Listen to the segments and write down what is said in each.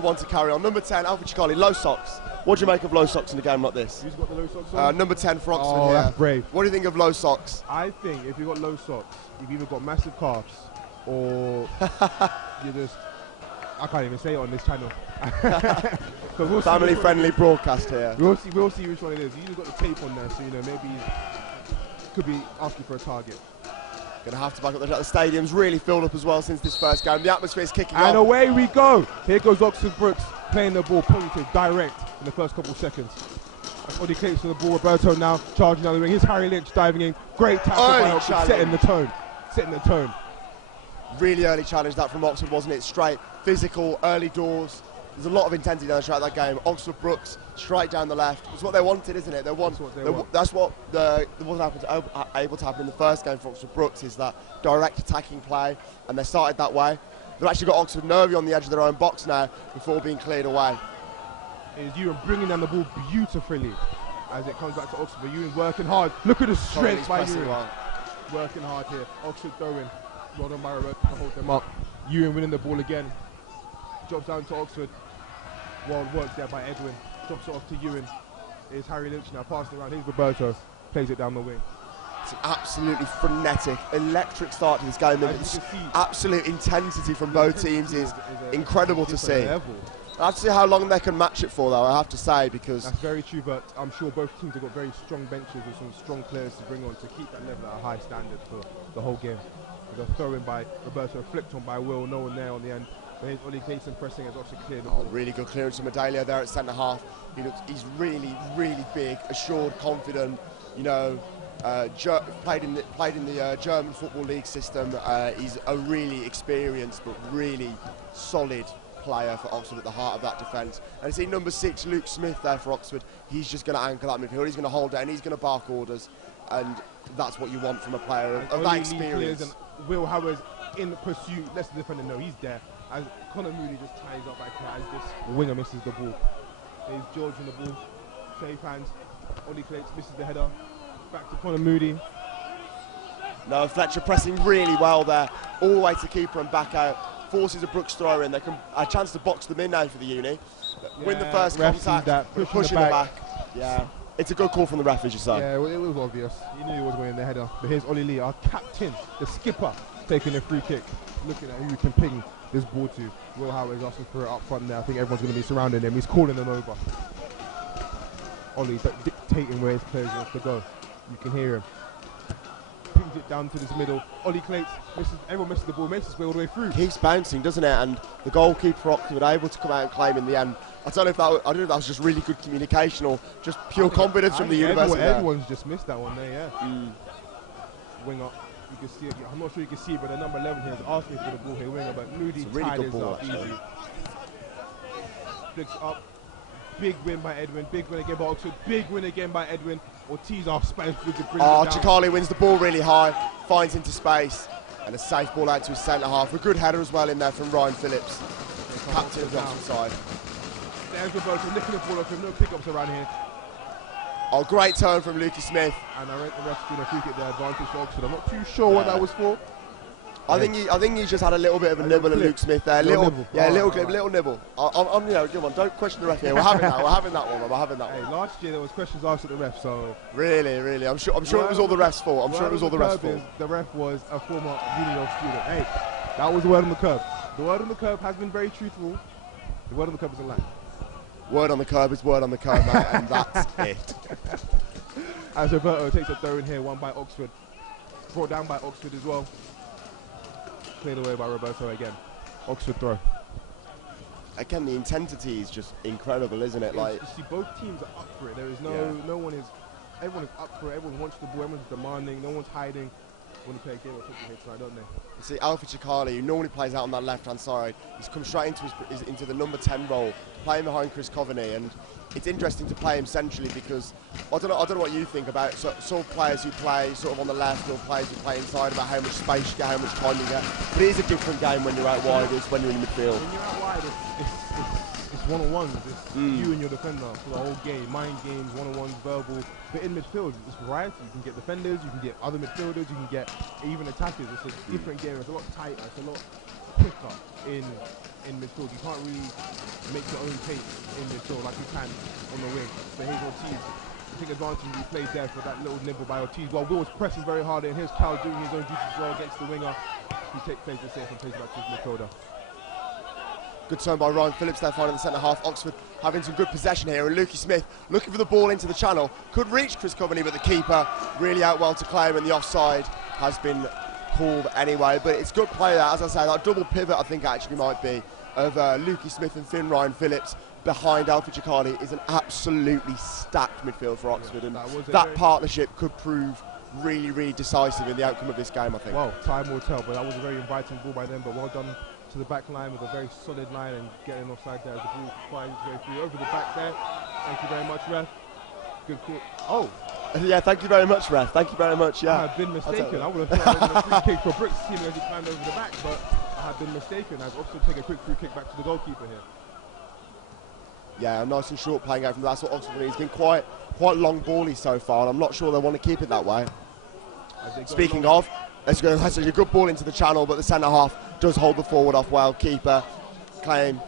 One to carry on. Number 10, Alfred Chikali, low socks. What do you make of low socks in a game like this? Who's got the low socks on? Number 10 for Oxford. Oh, that's brave. What do you think of low socks? I think if you've got low socks, you've either got massive calves or you just... I can't even say it on this channel. We'll family-friendly broadcast here. We'll see which one it is. You just got the tape on there, so you know maybe could be asking for a target. Gonna have to back up the stadium's really filled up as well since this first game. The atmosphere's kicking off. And away we go. Here goes Oxford Brookes playing the ball positive, direct in the first couple of seconds. That's Oddy Cates for the ball. Roberto now charging down the wing. Here's Harry Lynch diving in. Great tackle by Oxford, setting the tone. Setting the tone. Really early challenge that from Oxford, wasn't it? Straight, physical, early doors. There's a lot of intensity down the straight that game. Oxford Brookes straight down the left. It's what they wanted, isn't it? That's what wasn't able to happen in the first game for Oxford Brookes, is that direct attacking play, and they started that way. They've actually got Oxford nervy on the edge of their own box now before being cleared away. Is Ewan bringing down the ball beautifully as it comes back to Oxford. Ewan working hard. Look at the strength by Ewan. Well. Working hard here. Oxford throwing. Well done by Roberto to hold them up. Ewan winning the ball again. Drops down to Oxford. Well worked there by Edwin. Drops it off to Ewan. Here's Harry Lynch now passing around. Here's Roberto. Plays it down the wing. It's an absolutely frenetic, electric start to this game. Absolute intensity from both teams is incredible to see. I have to see how long they can match it for, though, I have to say, because... That's very true, but I'm sure both teams have got very strong benches with some strong players to bring on to keep that level at a high standard for the whole game. The throw in by Roberto, flicked on by Will, no one there on the end. But here's Ollie Clayton pressing as Oxford cleared the ball. Really good clearance from Medalia there at centre half. He's really, really big, assured, confident. You know, played in the German Football League system. He's a really experienced but really solid player for Oxford at the heart of that defence. And you see number 6, Luke Smith there for Oxford. He's just going to anchor that midfield. He's going to hold it and he's going to bark orders. And that's what you want from a player of that experience. And Will Howard's in pursuit. Let's the defender know he's there. As Connor Moody just ties up back here as this winger misses the ball. There's George in the ball. Safe hands. Ollie Clates misses the header. Back to Connor Moody. No, Fletcher pressing really well there. All the way to keeper and back out. Forces a Brookes throw in. They can a chance to box them in now for the uni. Yeah, win the first contact. Pushing the back. Yeah. It's a good call from the ref, as you say. Yeah, well, it was obvious. He knew he was winning the header. But here's Ollie Lee, our captain, the skipper, taking a free kick. Looking at who he can ping this ball to. Will Howard is asking for it up front there. I think everyone's going to be surrounding him. He's calling them over. Ollie dictating where his players wants to go. You can hear him. Pings it down to this middle. Ollie Clates misses. Everyone misses the ball. Makes his way all the way through. Keeps bouncing, doesn't it? And the goalkeeper for Oxford able to come out and claim in the end. I don't know if that was just really good communication or just pure confidence from the university. Everyone's just missed that one there, yeah. Wing up. You can see it. I'm not sure you can see it, but the number 11 here is asking for the ball here, winger, but Moody really tied good his ball, up easy. Flicks up. Big win by Edwin. Big win again by Oxford. Big win again by Edwin. Ortiz off space with the bring. Chikali wins the ball really high, finds into space, and a safe ball out to his centre half. A good header as well in there from Ryan Phillips, captain of the Oxford side. There's Roberto lifting the ball off him. No pickups around here. Oh, great turn from Lucas Smith. And I reckon the ref's doing a free kick there, advantage for Oxford. I'm not too sure what that was for. I think he just had a little bit of a nibble at Luke Smith there. Little nibble. I'm you know, come on, don't question the ref here. We're having that one. Hey, last year there was questions asked at the ref, so really, I'm sure it was all the ref's fault. I'm sure it was all the ref's fault. The ref was a former Union student. Hey, that was the word on the curb. The word on the curb has been very truthful. The word on the curb is a lie. Word on the curb is word on the curb, man, and that's it. As Roberto takes a throw in here, one by Oxford. Brought down by Oxford as well. Cleared away by Roberto again. Oxford throw. Again, the intensity is just incredible, isn't it? Like, you see, both teams are up for it. There is everyone is up for it. Everyone wants the ball. Everyone's demanding. No one's hiding. Want to play a game of football here tonight, don't they? You see, Alfred Chikali, who normally plays out on that left-hand side, he's come straight into the number 10 role, playing behind Chris Coveney, and it's interesting to play him centrally because I don't know what you think about sort of players who play sort of on the left or players who play inside, about how much space you get, how much time you get. But it is a different game when you're out wide as when you're in the midfield. When you're out wide, it's one-on-ones. It's you and your defender for the whole game. Mind games, one-on-ones, verbal. But in midfield, it's variety. You can get defenders, you can get other midfielders, you can get even attackers. It's a different game. It's a lot tighter. It's a lot quicker in midfield. You can't really make your own pace in midfield like you can on the wing. So here's Ortiz. I think advantage he played there for that little nibble by Ortiz. While Will was pressing very hard, and here's Cal doing his own duties as well against the winger. He plays the safe and plays back to his midfielder. Good turn by Ryan Phillips there, finding the centre half. Oxford having some good possession here, and Lukey Smith looking for the ball into the channel. Could reach Chris Coveney, but the keeper really out well to claim, and the offside has been called anyway. But it's good play there, as I say, that double pivot I think actually might be of Lukey Smith and Finn Ryan Phillips behind Alfie Giaccardi is an absolutely stacked midfield for Oxford, and that partnership could prove really, really decisive in the outcome of this game, I think. Well, time will tell, but that was a very inviting ball by them, but well done to the back line with a very solid line and getting offside there as the ball finds its way through over the back there. Thank you very much, ref. Good call. Oh! Yeah, thank you very much, ref. Thank you very much, yeah. I had been mistaken. I would have thought it was a free kick for Brookes, seeing as he climbed over the back, but I had been mistaken. I've also taken a quick free kick back to the goalkeeper here. Yeah, nice and short playing out from that's what Oxford. He's been quite long bally so far, and I'm not sure they want to keep it that way. Speaking of, that's a good ball into the channel, but the centre half does hold the forward off well. Keeper, claim,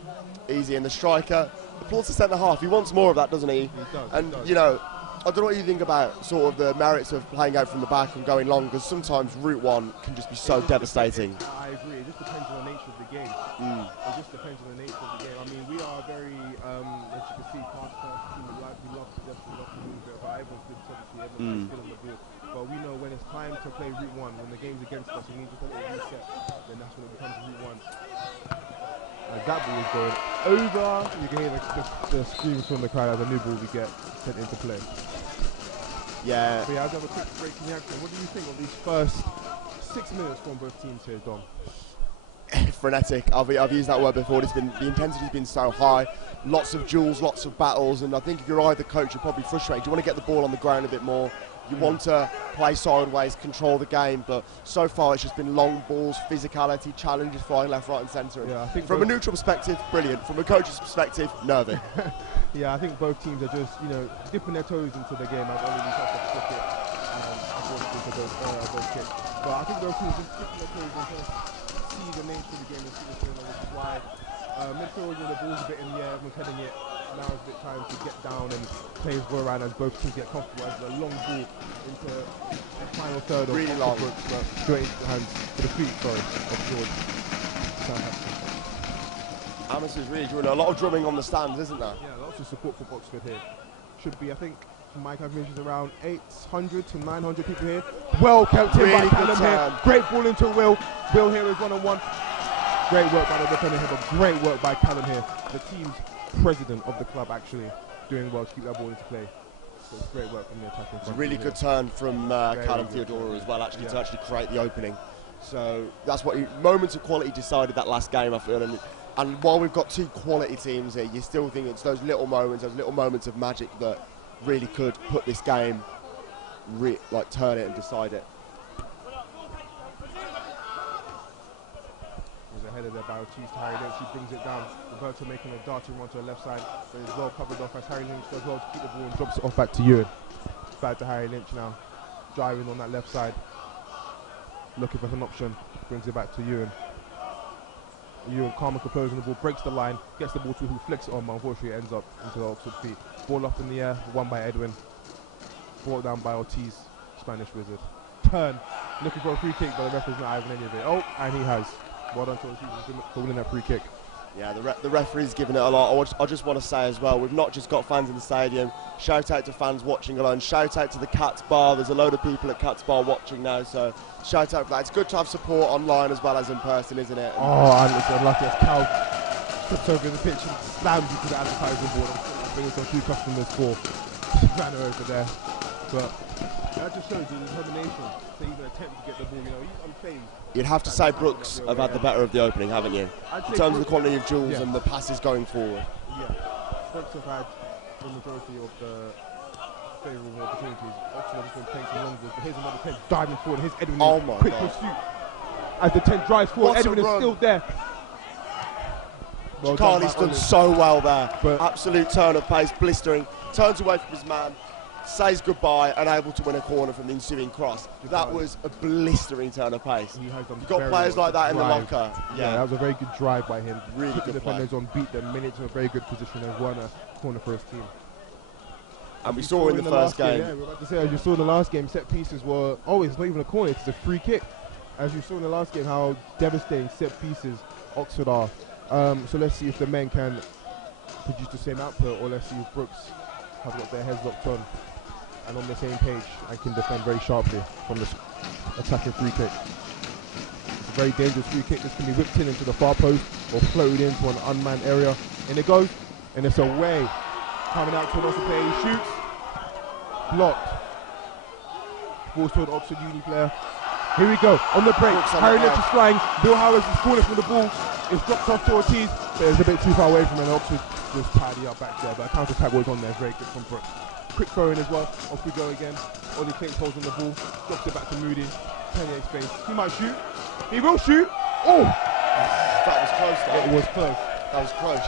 easy, and the striker applauds the centre half. He wants more of that, doesn't he? He does. And you know, I don't know what you think about sort of the merits of playing out from the back and going long, because sometimes route one can just be so devastating. I agree. It just depends on the nature of the game. It just depends on the nature of the game. I mean, we are very, as you can see, past team. We love to move it, but everyone's good, obviously, everyone's good on the ball. But we know when it's time to play route one, when the game's against us, we need to play a reset, then that's when it becomes route one. As that ball is going over, you can hear the screams from the crowd as a new ball we get sent into play. Yeah. But yeah, I'll have a quick breaking reaction. What do you think of these first 6 minutes from both teams here, Dom? Frenetic. I've used that word before. The intensity's been so high. Lots of duels, lots of battles, and I think if you're either coach, you're probably frustrated. You want to get the ball on the ground a bit more. You want to play sideways, control the game, but so far it's just been long balls, physicality, challenges flying left, right and centre. Yeah, I think from a neutral perspective, brilliant. From a coach's perspective, nervy. Yeah, I think both teams are just, dipping their toes into the game. I've already tried to flip it into those kicks. But I think both teams are just dipping their toes and trying to see the nature of the game and see what's going on, which is why midfield, the ball's a bit in the air, everyone's heading it. Now it's a bit time to get down and players go around as both teams get comfortable as the long ball into the final third of really long, Brooks, but straight into the hands, to the feet, of George. Amherst really doing a lot of drumming on the stands, isn't there? Yeah, lots of support for Oxford here. Should be, I think, from my calculations, around 800 to 900 people here. Well kept in by Callum here. Great ball into Will. Will here is one-on-one. Great work by the defender here, but great work by Callum here. The team's president of the club actually doing well to keep that ball into play. So it's great work from the attacking. It's a really good turn from Callum Theodora as well, actually, to actually create the opening. So that's what moments of quality decided that last game, I feel. And while we've got two quality teams here, you still think it's those little moments of magic that really could put this game, turn it and decide it. Header there by Ortiz to Harry Lynch. He brings it down. Roberto making a darting run to the left side, but it's well covered off as Harry Lynch does well to keep the ball and drops it off back to Ewan. Back to Harry Lynch now, driving on that left side, looking for an option. Brings it back to Ewan. Ewan calm and composed on the ball, breaks the line, gets the ball to who flicks it on, but unfortunately it ends up into the Oxford feet. Ball up in the air, won by Edwin. Brought down by Ortiz, Spanish wizard. Turn, looking for a free kick, but the ref is not having any of it. Oh, and he has. Well done to Ortiz for winning that free kick. Yeah, the referee's given it a lot. I just want to say as well, we've not just got fans in the stadium. Shout out to fans watching alone. Shout out to the Cats Bar. There's a load of people at Cats Bar watching now, so shout out for that. It's good to have support online as well as in person, isn't it? And it's unlucky as Cal trips over the pitch and slams into the advertising board. I'm bringing some few customers for ran over there. But that just shows the determination to even attempt to get the ball, he's unfazed. You'd have to say Brookes have had the better of the opening, haven't you? In terms of the quality of duels and the passes going forward. Yeah, Brookes have had the majority of the favourable opportunities. Oxford has been playing some long balls, but here's another 10 diving forward. Here's Edwin quick pursuit. As the 10 drives forward, Edwin is still there. Giaccardi's done so well there. But absolute turn of pace, blistering. Turns away from his man. says goodbye, and able to win a corner from the ensuing cross. That was a blistering turn of pace. You've got players like that in the locker. Yeah, that was a very good drive by him. Really Put good the defenders on, beat them, minutes in a very good position, and won a corner for his team. And we saw in the first game. Yeah, we were about to say, as you saw in the last game, set pieces were, it's not even a corner, it's a free kick. As you saw in the last game, how devastating set pieces Oxford are. So let's see if the men can produce the same output, or let's see if Brookes have got their heads locked on and on the same page and can defend very sharply from the attacking free kick. It's a very dangerous free kick. This can be whipped in into the far post or floated into an unmanned area. And it goes, and it's away. Coming out to an Oxford player, he shoots. Blocked. Ball's to an Oxford Uni player. Here we go, on the break. Harry Lynch is flying. Bill Howard is calling for the ball. It's dropped off to Ortiz, but it's a bit too far away from him. Oxford just tidy up back there, but a counter-attack was on there. Very good from Brookes. Quick throw in as well. Off we go again. Ollie Clinks holds on the ball. Drops it back to Moody. 28 space. He might shoot. He will shoot. Oh! That was close, though. It was close. That was close.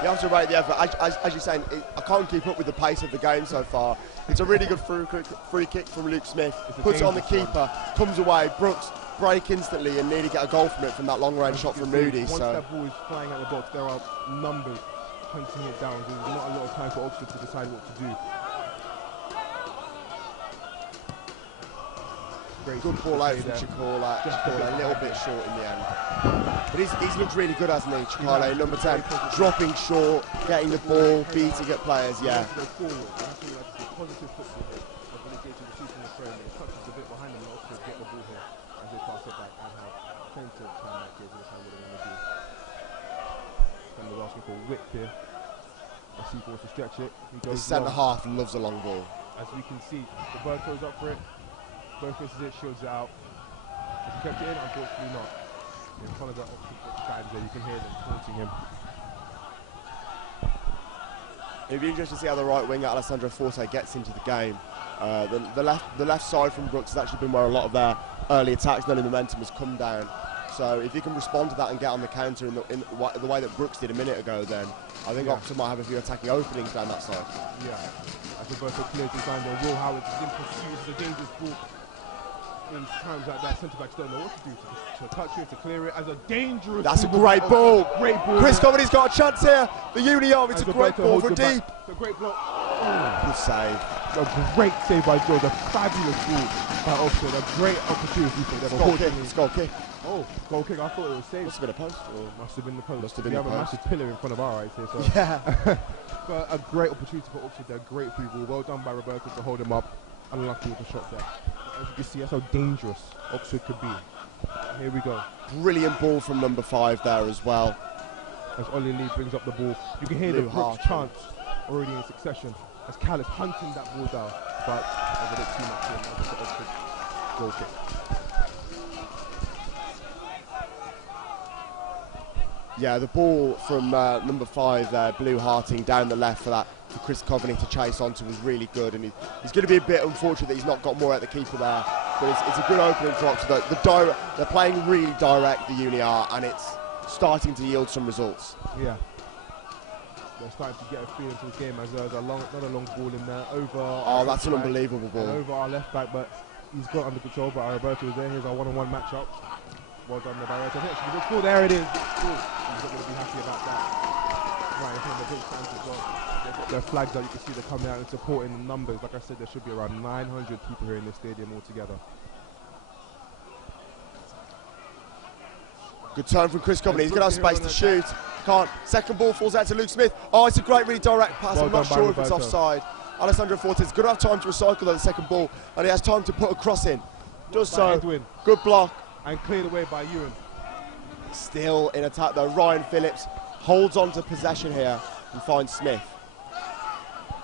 You have to rate the effort. As you're saying, I can't keep up with the pace of the game so far. It's a really good free kick from Luke Smith. Puts it on the keeper, comes away. Brookes break instantly and nearly get a goal from it from that long-range shot from Moody. Once that ball is flying out the box, there are numbers hunting it down. There's not a lot of time for Oxford to decide what to do. Good ball out from Chikala. A little bit short in the end. But he's looked really good, hasn't he, Chikala? Number 10, dropping short, getting the ball, beating at players, yeah. Positive football here. Delegating the shooting the frame. It touches a bit behind him and Oxford get the ball here as they pass it back and have plenty of time back here to decide what they want to do. Defender's asking for a whip here. As he wants to stretch it. He goes His centre half loves a long ball. As we can see, the bird goes up for it. Bird misses it, shields it out. Has he kept it in? Unfortunately not. In front of that Oxford fans there, you can hear them taunting him. It'd be interesting to see how the right winger Alessandro Forte gets into the game. The left side from Brookes has actually been where a lot of their early attacks and early momentum has come down. So if you can respond to that and get on the counter in the way that Brookes did a minute ago, then I think Oxford might have a few attacking openings down that side. Yeah, as Roberto clears the line there, Will Howard is in pursuit. It's a dangerous ball. In times like that, centre-backs don't know what to do to touch it, to clear it. As a dangerous That's a great ball. Great ball. Chris Coveney's got a chance here. The Uni Arm, it's a great ball from deep. It's a great block. Good save. A great save by George. A fabulous ball by Oxford. A great opportunity for them. It's goal kick. Oh, goal kick. I thought it was saved. Must have been a post. Must have been the post. Must have been we the have post. a massive pillar in front of our eyes here. So. Yeah. But a great opportunity for Oxford there. Great free ball. Well done by Roberto to hold him up. Unlucky with the shot there. As you can see, that's how dangerous Oxford could be. Here we go. Brilliant ball from number 5 there as well. As Ollie Lee brings up the ball, you can hear the Brookes chants already in succession. As Cal is hunting that ball down, but there's a bit too much here. As the Oxford goal kick. Yeah, the ball from number 5 there, Blue Harting, down the left for Chris Coveney to chase onto was really good, and he's going to be a bit unfortunate that he's not got more at the keeper there, but it's a good opening for Oxford. They're playing really direct, the Uni are, and it's starting to yield some results. Yeah. They're starting to get a feel into the game as there's another long ball in there over. That's an unbelievable ball. Over our left back, but he's got under control, but Roberto is there. Here's our one-on-one matchup. Well done, Roberto. Actually, there it is. Cool. He's not going to be happy about that. Right in front of the big fans as well. They've got their flags out. You can see they're coming out and supporting the numbers. Like I said, there should be around 900 people here in this stadium altogether. Good turn from Chris Coveney. He's going to have space to shoot. Can't. Second ball falls out to Luke Smith. Oh, it's a great, really direct pass. Well I'm not sure if it's offside. Alessandro Forte is going to have time to recycle the second ball, and he has time to put a cross in. Does so. Edwin. Good block. And cleared away by Ewan. Still in attack though. Ryan Phillips holds on to possession here and finds Smith.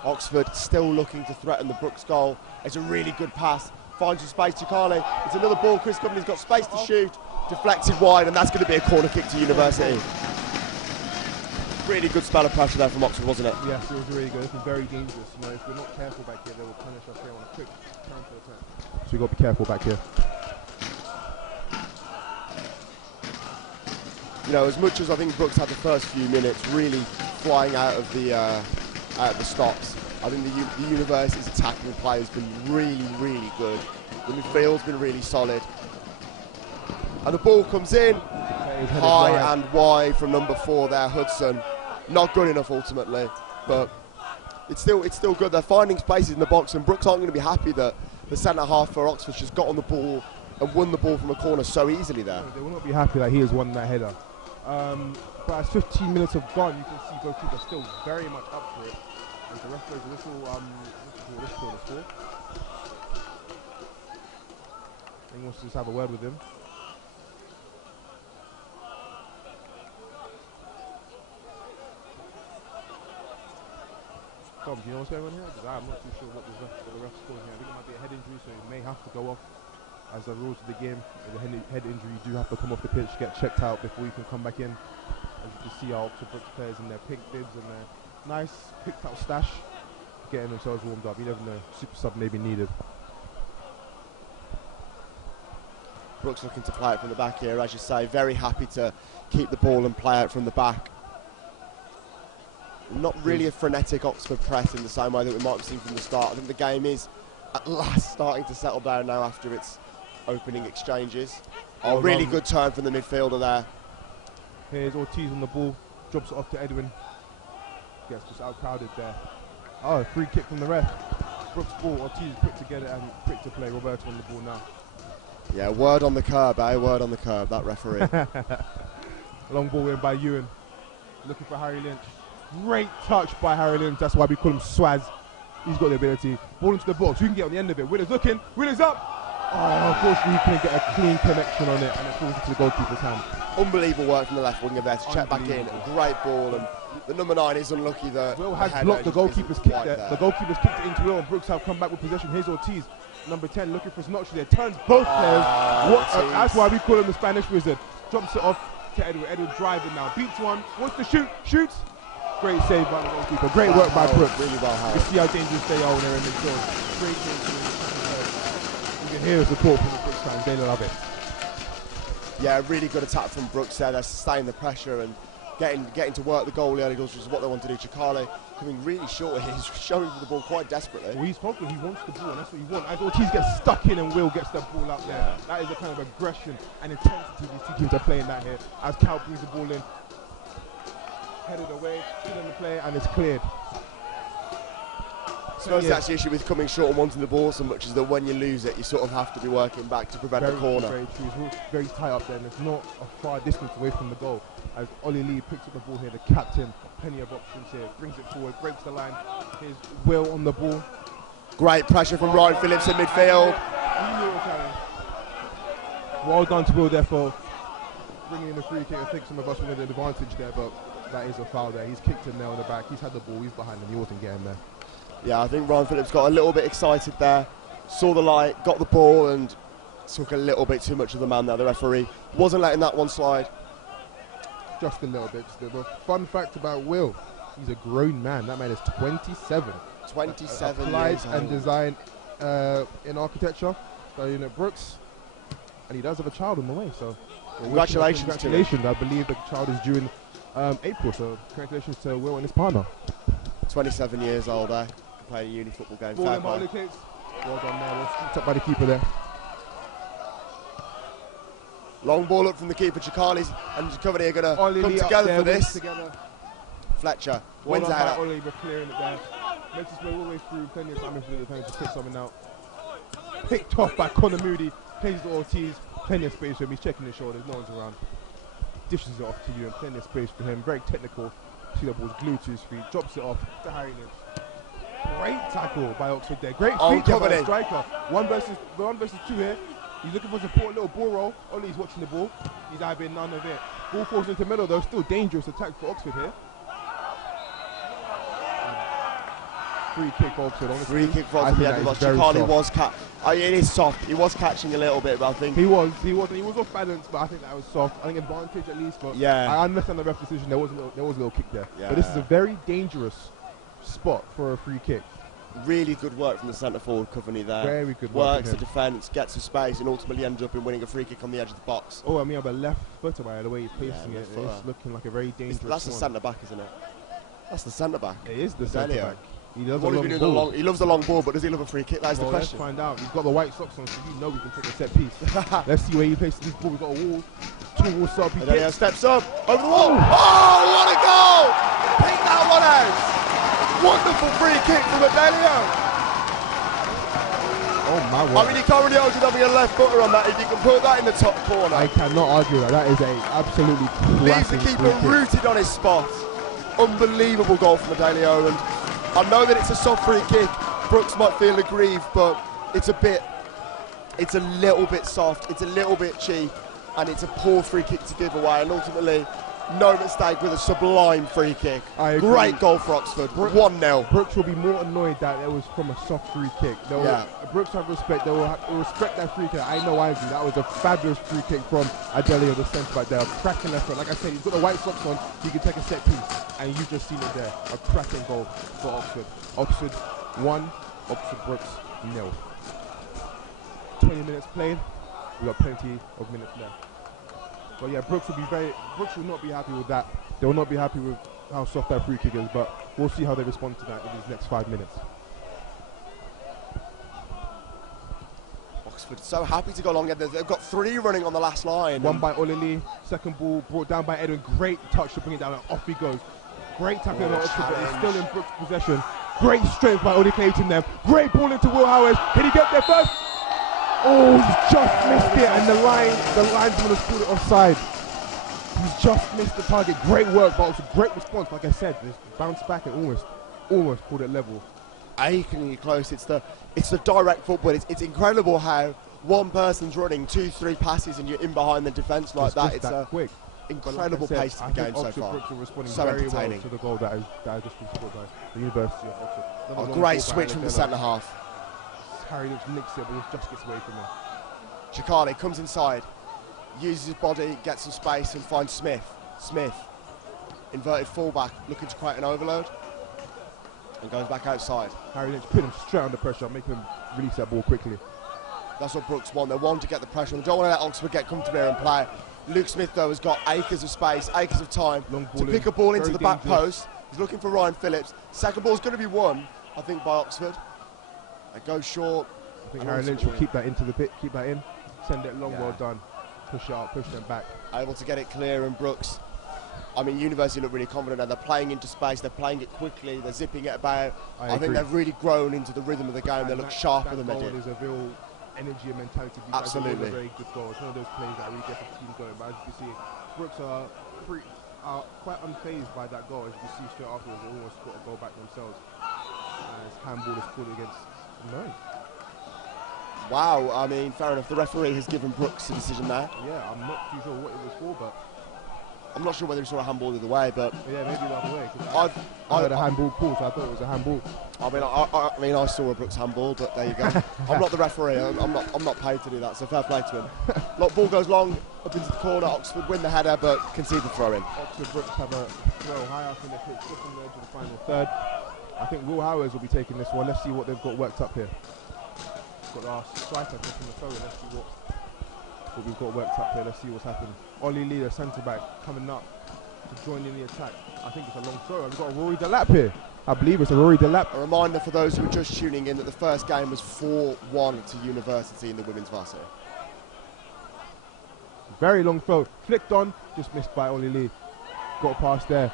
Oxford still looking to threaten the Brookes goal. It's a really good pass. Finds some space to Carly. It's another ball. Chris Coveney's got space to shoot. Deflected wide, and that's going to be a corner kick to University. Really good spell of pressure there from Oxford, wasn't it? Yes, it was really good. This is very dangerous. You know, if we're not careful back here, they will punish us here on a quick counter attack. So we've got to be careful back here. You know, as much as I think Brookes had the first few minutes really flying out of the stops, I think the university's attacking play has been really, really good. The midfield's been really solid. And the ball comes in, high and wide from number 4 there, Hudson. Not good enough ultimately, but it's still good. They're finding spaces in the box, and Brookes aren't going to be happy that the centre half for Oxford just got on the ball and won the ball from a corner so easily there. They will not be happy that he has won that header. But as 15 minutes have gone, you can see both teams are still very much up for it. As the ref blows a whistle, this corner score. He wants to just have a word with him. Tom, do you know what's going on here? Because I'm not too sure what the ref's calling here. I think it might be a head injury, so he may have to go off. As the rules of the game, the head injury, you do have to come off the pitch, get checked out before you can come back in. As you can see our Oxford Brookes players in their pink bibs and their nice picked out stash, getting themselves warmed up. You never know, super sub may be needed. Brookes looking to play it from the back here, as you say, very happy to keep the ball and play it from the back. Not really a frenetic Oxford press in the same way that we might have seen from the start. I think the game is at last starting to settle down now after its opening exchanges. Oh, really good turn from the midfielder there. Here's Ortiz on the ball, drops it off to Edwin. Gets just out-crowded there. Oh, free kick from the ref. Brookes ball, Ortiz quick to get it and quick to play. Roberto on the ball now. Yeah, word on the curb, eh? Word on the curb, that referee. Long ball in by Ewan. Looking for Harry Lynch. Great touch by Harry Lynch. That's why we call him Swaz. He's got the ability. Ball into the box. You can get on the end of it. Willer's looking. Willer's up. Oh, unfortunately, he couldn't get a clean connection on it, and it falls into the goalkeeper's hand. Unbelievable work from the left winger there to check back in. Great ball, and the number 9 is unlucky that Will has blocked the goalkeeper's kick there. The goalkeeper's kicked it into Will, and Brookes have come back with possession. Here's Ortiz, number 10, looking for Snotch there. Turns both players. That's why we call him the Spanish Wizard. Drops it off to Edward. Edward driving now. Beats one. Wants to shoot. Shoots. Great save by the goalkeeper. Great work by Brookes. Really well held. You can see how dangerous they are when they're in midfield. Great save. You can hear the support from the Brookes fans. They love it. Yeah, really good attack from Brookes there. They're sustaining the pressure and getting to work the goal early goals, which is what they want to do. Chikale coming really short here. He's showing the ball quite desperately. Well, he's confident. He wants the ball, and that's what he wants. As Ortiz gets stuck in and Will gets the ball out there, that is the kind of aggression and intensity these two teams are playing that here. As Cal brings the ball in, headed away, still in the play, and it's cleared. I suppose that's the issue with coming short and wanting the ball so much, is that when you lose it, you sort of have to be working back to prevent the corner. Very true. It's very tight up there, and it's not a far distance away from the goal. As Ollie Lee picks up the ball here, the captain, plenty of options here, brings it forward, breaks the line. Here's Will on the ball. Great pressure from Ryan Phillips in midfield. Well done to Will there for bringing in the free kick. I think some of us wanted an advantage there, but that is a foul there. He's kicked him there on the back. He's had the ball. He's behind him. He wasn't getting there. Yeah, I think Ryan Phillips got a little bit excited there, saw the light, got the ball, and took a little bit too much of the man there. The referee wasn't letting that one slide. Just a little bit. The fun fact about Will, he's a grown man. That man is 27. 27 applied years old. and designed in architecture, studying at Brookes, and he does have a child on the way. So congratulations! Congratulations! I believe the child is due in April. So congratulations to Will and his partner. 27 years old, playing a uni football game. Ball in by the kids. Well done there. Well scooped up by the keeper there. Long ball up from the keeper. Chikale's and Coveney are going to come together for this. Fletcher wins out. Ollie, we're clearing it there. Makes his way all the way through. Plenty of time for the defender to pick something out. Picked off by Connor Moody. Plays to Ortiz. Plenty of space for him. He's checking his shoulders. No one's around. Dishes it off to you, and plenty of space for him. Very technical. See the ball's glued to his feet. Drops it off to Harry Lynch. Great tackle by Oxford there. Great feature by the striker. One versus 2 here. He's looking for support, little ball roll. Ollie's watching the ball. He's having none of it. Ball falls into the middle though. Still dangerous attack for Oxford here. Free kick Oxford. Honestly. Free kick for Oxford. Chikale was it is soft. He was catching a little bit, but I think he was off balance, but I think that was soft. I think advantage at least. But yeah, I understand the ref decision. There was a little kick there. Yeah. But this is a very dangerous spot for a free kick. Really good work from the centre forward, Coveney there. Very good work. Works the defence, gets some space, and ultimately ends up in winning a free kick on the edge of the box. Oh, I mean, the left footer by the way he's placing it's looking like a very dangerous. That's the centre back, isn't it? That's the centre back. It is the centre back. He loves He loves the long ball, but does he love a free kick? That's the question. Let's find out. He's got the white socks on, so you know we can take a set piece. Let's see where he places this ball. We've got a wall. 2 walls up. He steps up over the wall. Oh, what a goal! Pick that one out. Wonderful free kick from Adelio. Oh my word. I mean, you can't really argue having a left footer on that if you can put that in the top corner. I cannot argue that. That is a absolutely leaves the keeper rooted on his spot. Unbelievable goal from Adelio, and I know that it's a soft free kick. Brookes might feel aggrieved, but it's a little bit soft, it's a little bit cheap, and it's a poor free kick to give away, and ultimately no mistake with a sublime free kick. Great goal for Oxford. 1-0. Brookes will be more annoyed that it was from a soft free kick. Brookes have respect. They will respect that free kick. I know I do. That was a fabulous free kick from Adelio, the centre back there. A cracking left foot. Like I said, he's got the white socks on. He can take a set piece, and you've just seen it there. A cracking goal for Oxford. Oxford 1, Oxford Brookes 0. 20 minutes played. We've got plenty of minutes left. But yeah, Brookes will not be happy with that. They will not be happy with how soft that free kick is, but we'll see how they respond to that in these next 5 minutes. Oxford so happy to go along. They've got 3 running on the last line. One by Olili, second ball brought down by Edwin. Great touch to bring it down, and off he goes. Great tackling on Oxford, but it's still in Brookes' possession. Great strength by Odi Clayton there. Great ball into Will Howard. Can he get there first? Oh, he's just missed it, and the linesman has pulled it offside. He's just missed the target. Great work, but also great response. Like I said, just bounced back and almost pulled it level. Achingly close. It's the direct football. It's incredible how one person's running 2-3 passes and you're in behind the defence like that. It's a quick, incredible pace to the game so far. Brookes are responding so very entertaining. well to the goal that has just been scored by the University of Oxford. A great switch from the centre half. Harry looks nicks it, but just gets away from him. Chikane comes inside, uses his body, gets some space and finds Smith. Smith, inverted fullback, looking to create an overload and goes back outside. Harry Lynch put him straight under pressure, making him release that ball quickly. That's what Brookes want. They want to get the pressure on. They don't want to let Oxford get comfortable here and play. Luke Smith, though, has got acres of space, acres of time to pick a ball into the back post. He's looking for Ryan Phillips. Second ball's going to be won, I think, by Oxford. It goes short. I think Harry Lynch will keep that into the pit, keep that in, send it long, well done. Push it up, push them back. Able to get it clear, and Brookes, I mean, University look really confident now. They're playing into space, they're playing it quickly, they're zipping it about. I think they've really grown into the rhythm of the game. They look sharper than they did. Is a real energy and mentality. Absolutely. A very good goal. It's one of those plays that really get the team going. But as you can see, Brookes are quite unfazed by that goal. As you can see straight afterwards, they almost got a goal back themselves. As handball is called against MENS. Wow, I mean, fair enough. The referee has given Brookes a decision there. Yeah, I'm not too sure what it was for, but I'm not sure whether he saw a handball the other way, but yeah, maybe the other way. I heard a handball call, so I thought it was a handball. I mean, I saw a Brookes handball, but there you go. I'm not the referee. I'm not paid to do that, so fair play to him. Look, ball goes long up into the corner. Oxford win the header, but concede the throw-in. Oxford Brookes have a throw high up in the pitch, just on the edge of the final third. I think Will Howard will be taking this one. Let's see what they've got worked up here. Got our striker from the throw. Let's see what we've got worked up here. Let's see what's happened. Ollie Lee, the centre back, coming up to join in the attack. I think it's a long throw. We've got Rory Delap here. I believe it's a Rory Delap. A reminder for those who are just tuning in that the first game was 4-1 to University in the women's varsity. Very long throw. Flicked on, just missed by Ollie Lee. Got past there.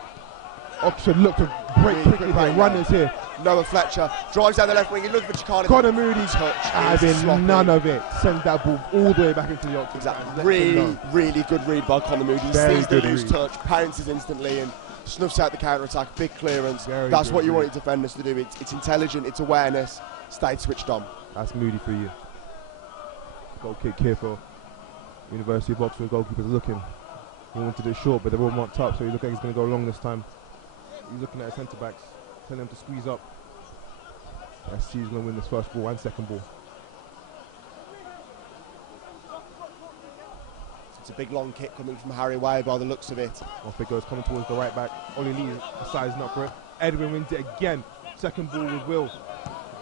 Oxford looked to break quickly here. Runners here. Noah Fletcher drives down the left wing. He's looking for Chikane. Connor Moody touch. Having none of it. Send that ball all the way back into the Oxford. Exactly. Really good read by Connor Moody. He sees the loose touch, pounces instantly, and snuffs out the counter attack. Big clearance. That's what you want your defenders to do. It's intelligent. It's awareness. Stay switched on. That's Moody for you. Goal kick here for University of Oxford. Goalkeeper's looking. He wanted it short, but they're all marked up, so he looks like he's going to go long this time. He's looking at his centre backs, telling them to squeeze up. Let's see who's going to win this first ball and second ball. It's a big long kick coming from Harry Way by the looks of it. Off it goes, coming towards the right back. Ollie Lee is sizing up for it. Edwin wins it again. Second ball with Will.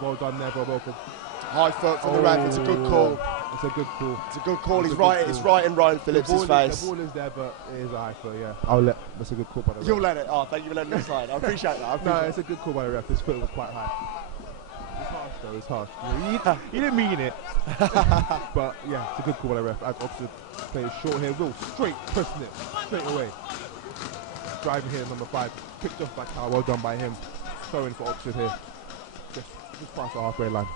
Well done there, Bob Oakham. High foot from the ref, it's a good call. It's a good call. It's a good call. It's right in Ryan Phillips' face. The ball is there, but it is a high foot, yeah. That's a good call by the ref. You'll let it. Oh, thank you for letting it slide. I appreciate that. No, it's a good call by the ref. His foot was quite high. It's harsh though, it's harsh. You know, he didn't mean it. But yeah, it's a good call by the ref. As Oxford plays short here, Will straight pressing it straight away. Driving here, number 5. Picked off by Cal, well done by him. Throwing for Oxford here. Just past the halfway line.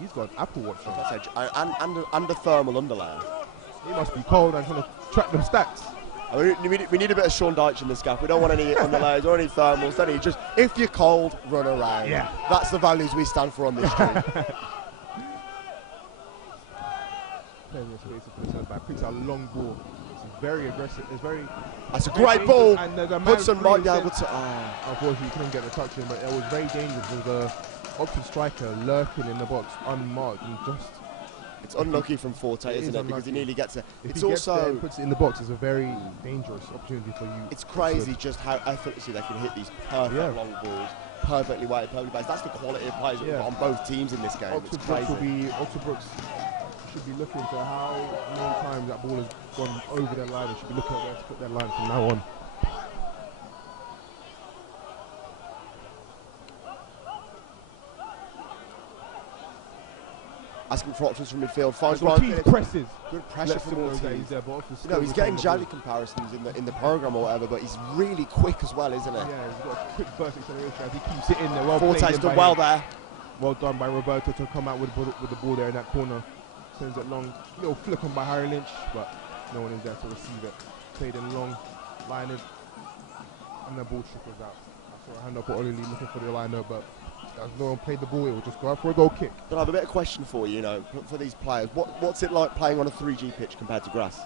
He's got an Apple Watch on. And a thermal underlayer. He must be cold and trying to track them stats. I mean, we need a bit of Sean Dyche in this gap. We don't want any underlayers or any thermals. Don't need. Just if you're cold, run around. Yeah. That's the values we stand for on this stream. Playing this space for the centre back. Picks a long ball. It's very aggressive. It's very. That's a great ball. Hudson might be able to. Unfortunately, he couldn't get the touch in, but it was very dangerous. There was a Oxford striker lurking in the box, unmarked, and just. It's unlucky from Forte, isn't it? Because he nearly gets it. If it's he also gets there and puts it in the box. It's a very dangerous opportunity for you. It's crazy just how effortlessly they can hit these perfect long balls, perfectly weighted, perfectly based. That's the quality of players we've got on both teams in this game. Oxford Brookes should be looking to how many times that ball has gone over their line. They should be looking at where to put their line from now on. Asking for options from midfield. Finds Ryan Phillips. Presses. Good pressure from all teams. He's getting Jolly comparisons in the programme or whatever, but he's really quick as well, isn't he? Yeah, he's got a quick burst acceleration as he keeps it in there. Forte's done well there. Well done by Roberto to come out with the ball there in that corner. Sends it long. Little flick on by Harry Lynch, but no one is there to receive it. Played in long, line in, and the ball trickles out. I saw a hand up for Ollie looking for the liner, but as no one played the ball, it will just go out for a goal kick. But I have a bit of question for you, for these players. What's it like playing on a 3G pitch compared to grass?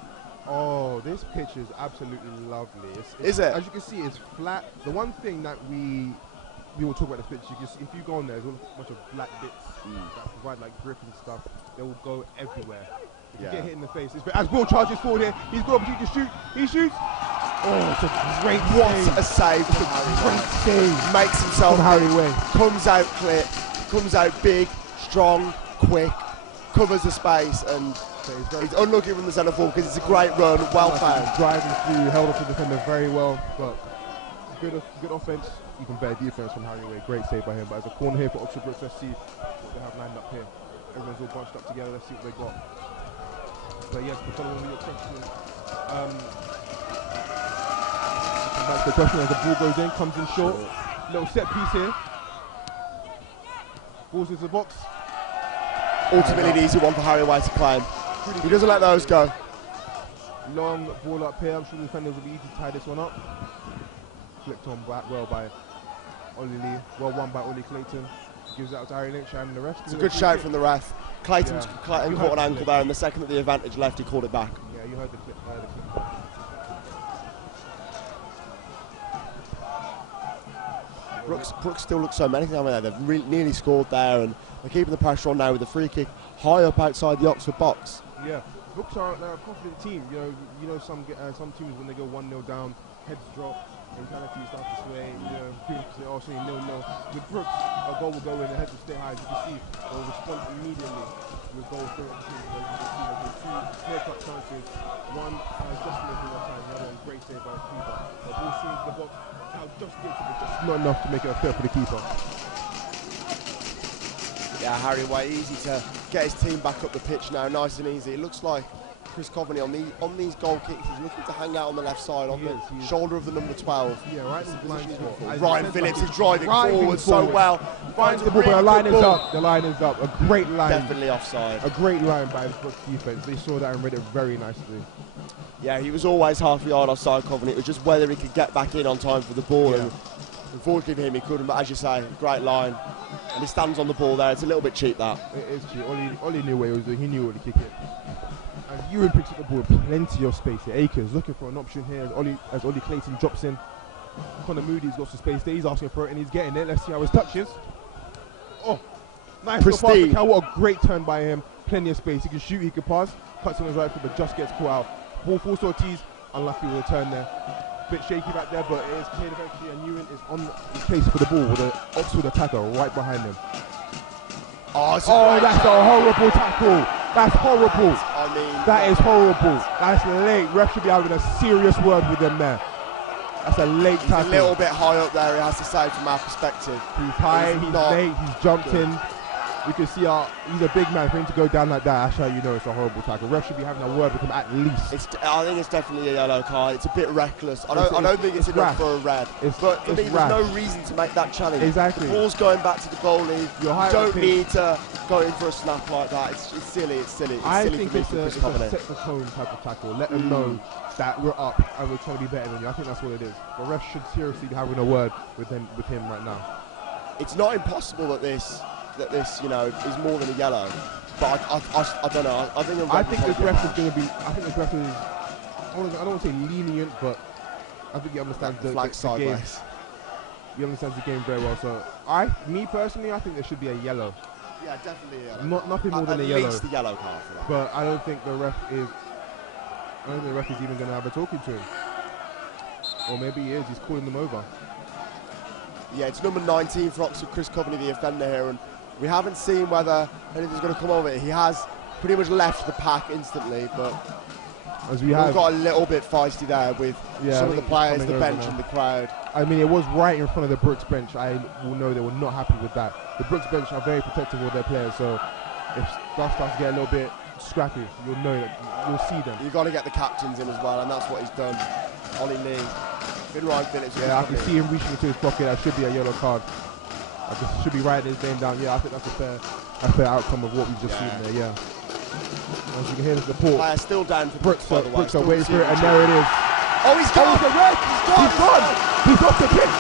Oh, this pitch is absolutely lovely. Is it? As you can see, it's flat. The one thing that we will talk about this pitch, you can see, if you go on there, there's a bunch of black bits that provide like grip and stuff. They will go everywhere. If you get hit in the face, as Will charges forward here, he's got opportunity to shoot. He shoots. Oh, it's a great save. What a save from Harry. Great save. Makes himself from Harry Way. Comes out clear, comes out big, strong, quick, covers the space, and he's unlucky from the centre forward because it's a great run, well found. Driving through, held off the defender very well, but good offence, even better defence from Harry Way. Great save by him. But as a corner here for Oxford Brookes, let's see what they have lined up here. Everyone's all bunched up together. Let's see what they got. But yes, to follow on with your question. That's the question as the ball goes in, comes in short. Little set piece here. Balls into the box. Ultimately an easy one for Harry White to claim. He doesn't let those go. Long ball up here. I'm sure the defenders will be easy to tie this one up. Flicked on back well by Ollie Lee. Well won by Ollie Clayton. Gives it out to Harry Lynch and the rest. It's a good shout from the ref. Clayton caught an ankle there, and the second that the advantage left, he called it back. Yeah, you heard the clip. Brookes still looks so menacing over there. They've nearly scored there, and they're keeping the pressure on now with the free kick high up outside the Oxford box. Yeah, Brookes they're a confident team. You know some teams when they go 1-0 down, heads drop, mentality starts to sway. People say, "Oh, saying 0-0." With Brookes, a goal will go in, the heads will stay high. As you can see, they'll respond immediately with goals through the team. As you can see, there's two clear-cut chances. One just missing that time, the other one great save by the keeper. The ball swings the box. Just gets it, just not enough to make it a fair for the keeper. Yeah, Harry White, easy to get his team back up the pitch now, nice and easy. It looks like Chris Coveney on these goal kicks, he's looking to hang out on the left side, on the shoulder of the number 12. Yeah, right in the blind spot. Ryan Phillips is driving forward so well. Finds the ball, but the line is up. The line is up. A great line. Definitely offside. A great line by the Brookes defense. They saw that and read it very nicely. Yeah, he was always half a yard offside, Coveney. It was just whether he could get back in on time for the ball. Yeah. And unfortunately for him, he couldn't. But as you say, great line. And he stands on the ball there. It's a little bit cheap, that. It is cheap. Ollie knew what he was doing. He knew what to kick it. And Ewan picks up the ball, plenty of space here. Akers looking for an option here as Ollie Clayton drops in. Connor Moody's got some space there. He's asking for it and he's getting it. Let's see how his touch is. Oh, nice. Pristine. What a great turn by him. Plenty of space. He can shoot, he can pass. Cuts on his right foot, but just gets caught out. Ball falls to Ortiz. Unlucky with a turn there. Bit shaky back there, but it is cleared eventually. And Ewan is on the place for the ball with the Oxford attacker right behind him. Oh, that's a horrible tackle. That's horrible. I mean, that is horrible. That's late. Ref should be having a serious word with them there. That's a late tackle. He's a little bit high up there, he has to say, from our perspective. He's high, he's late, he's jumped in. You can see he's a big man. For him to go down like that, that's how you know it's a horrible tackle. Ref should be having a word with him at least. I think it's definitely a yellow card. It's a bit reckless. I don't think it's enough for a red. But for me, there's no reason to make that challenge. Exactly. The ball's going back to the goalie. You don't need to go in for a snap like that. It's silly. I think it's a set the tone type of tackle. Let them know that we're up and we're trying to be better than you. I think that's what it is. The ref should seriously be having a word with him right now. It's not impossible that this is more than a yellow, but I don't know. I think this ref is going to be. I think this ref is. I don't want to say lenient, but I think he understands the game. He understands the game very well. So me personally, I think there should be a yellow. Yeah, definitely a yellow. Nothing more than a yellow. At least the yellow card for that. But I don't think the ref is. I don't think the ref is even going to have a talking to him. Or maybe he is. He's calling them over. Yeah, it's number 19 for Oxford, Chris Coveney, the offender here, and we haven't seen whether anything's going to come of it. He has pretty much left the pack instantly, but we've got a little bit feisty there with some of the players, the bench and the crowd. I mean, it was right in front of the Brookes bench. I will know they were not happy with that. The Brookes bench are very protective of their players, so if stuff starts to get a little bit scrappy, you'll know that, you'll see them. You've got to get the captains in as well, and that's what he's done. Ollie Lee. Ryan Phillips. Yeah, I can see him reaching into his pocket. That should be a yellow card. I just should be writing his name down. Yeah, I think that's a fair outcome of what we've just seen there. Yeah. As you can hear the support. Still down for Brookes. Brookes are waiting for it, and there it is. Oh, he's gone! He's gone! He's off the pitch!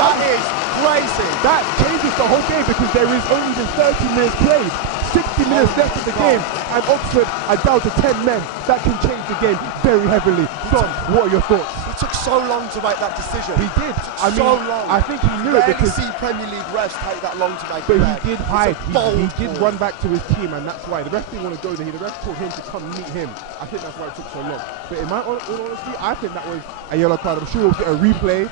That is crazy! That changes the whole game because there is only been 30 minutes played. 60 minutes left of the game, and Oxford are down to 10 men. That can change the game very heavily. Son, what are your thoughts? It took so long to make that decision. He did. So long. I think he knew it because see Premier League refs take that long to make it. But he did hide. He did run back to his team, and that's why the ref didn't want to go there. The ref told him to come meet him. I think that's why it took so long. But in all honesty, I think that was a yellow card. I'm sure we'll get a replay.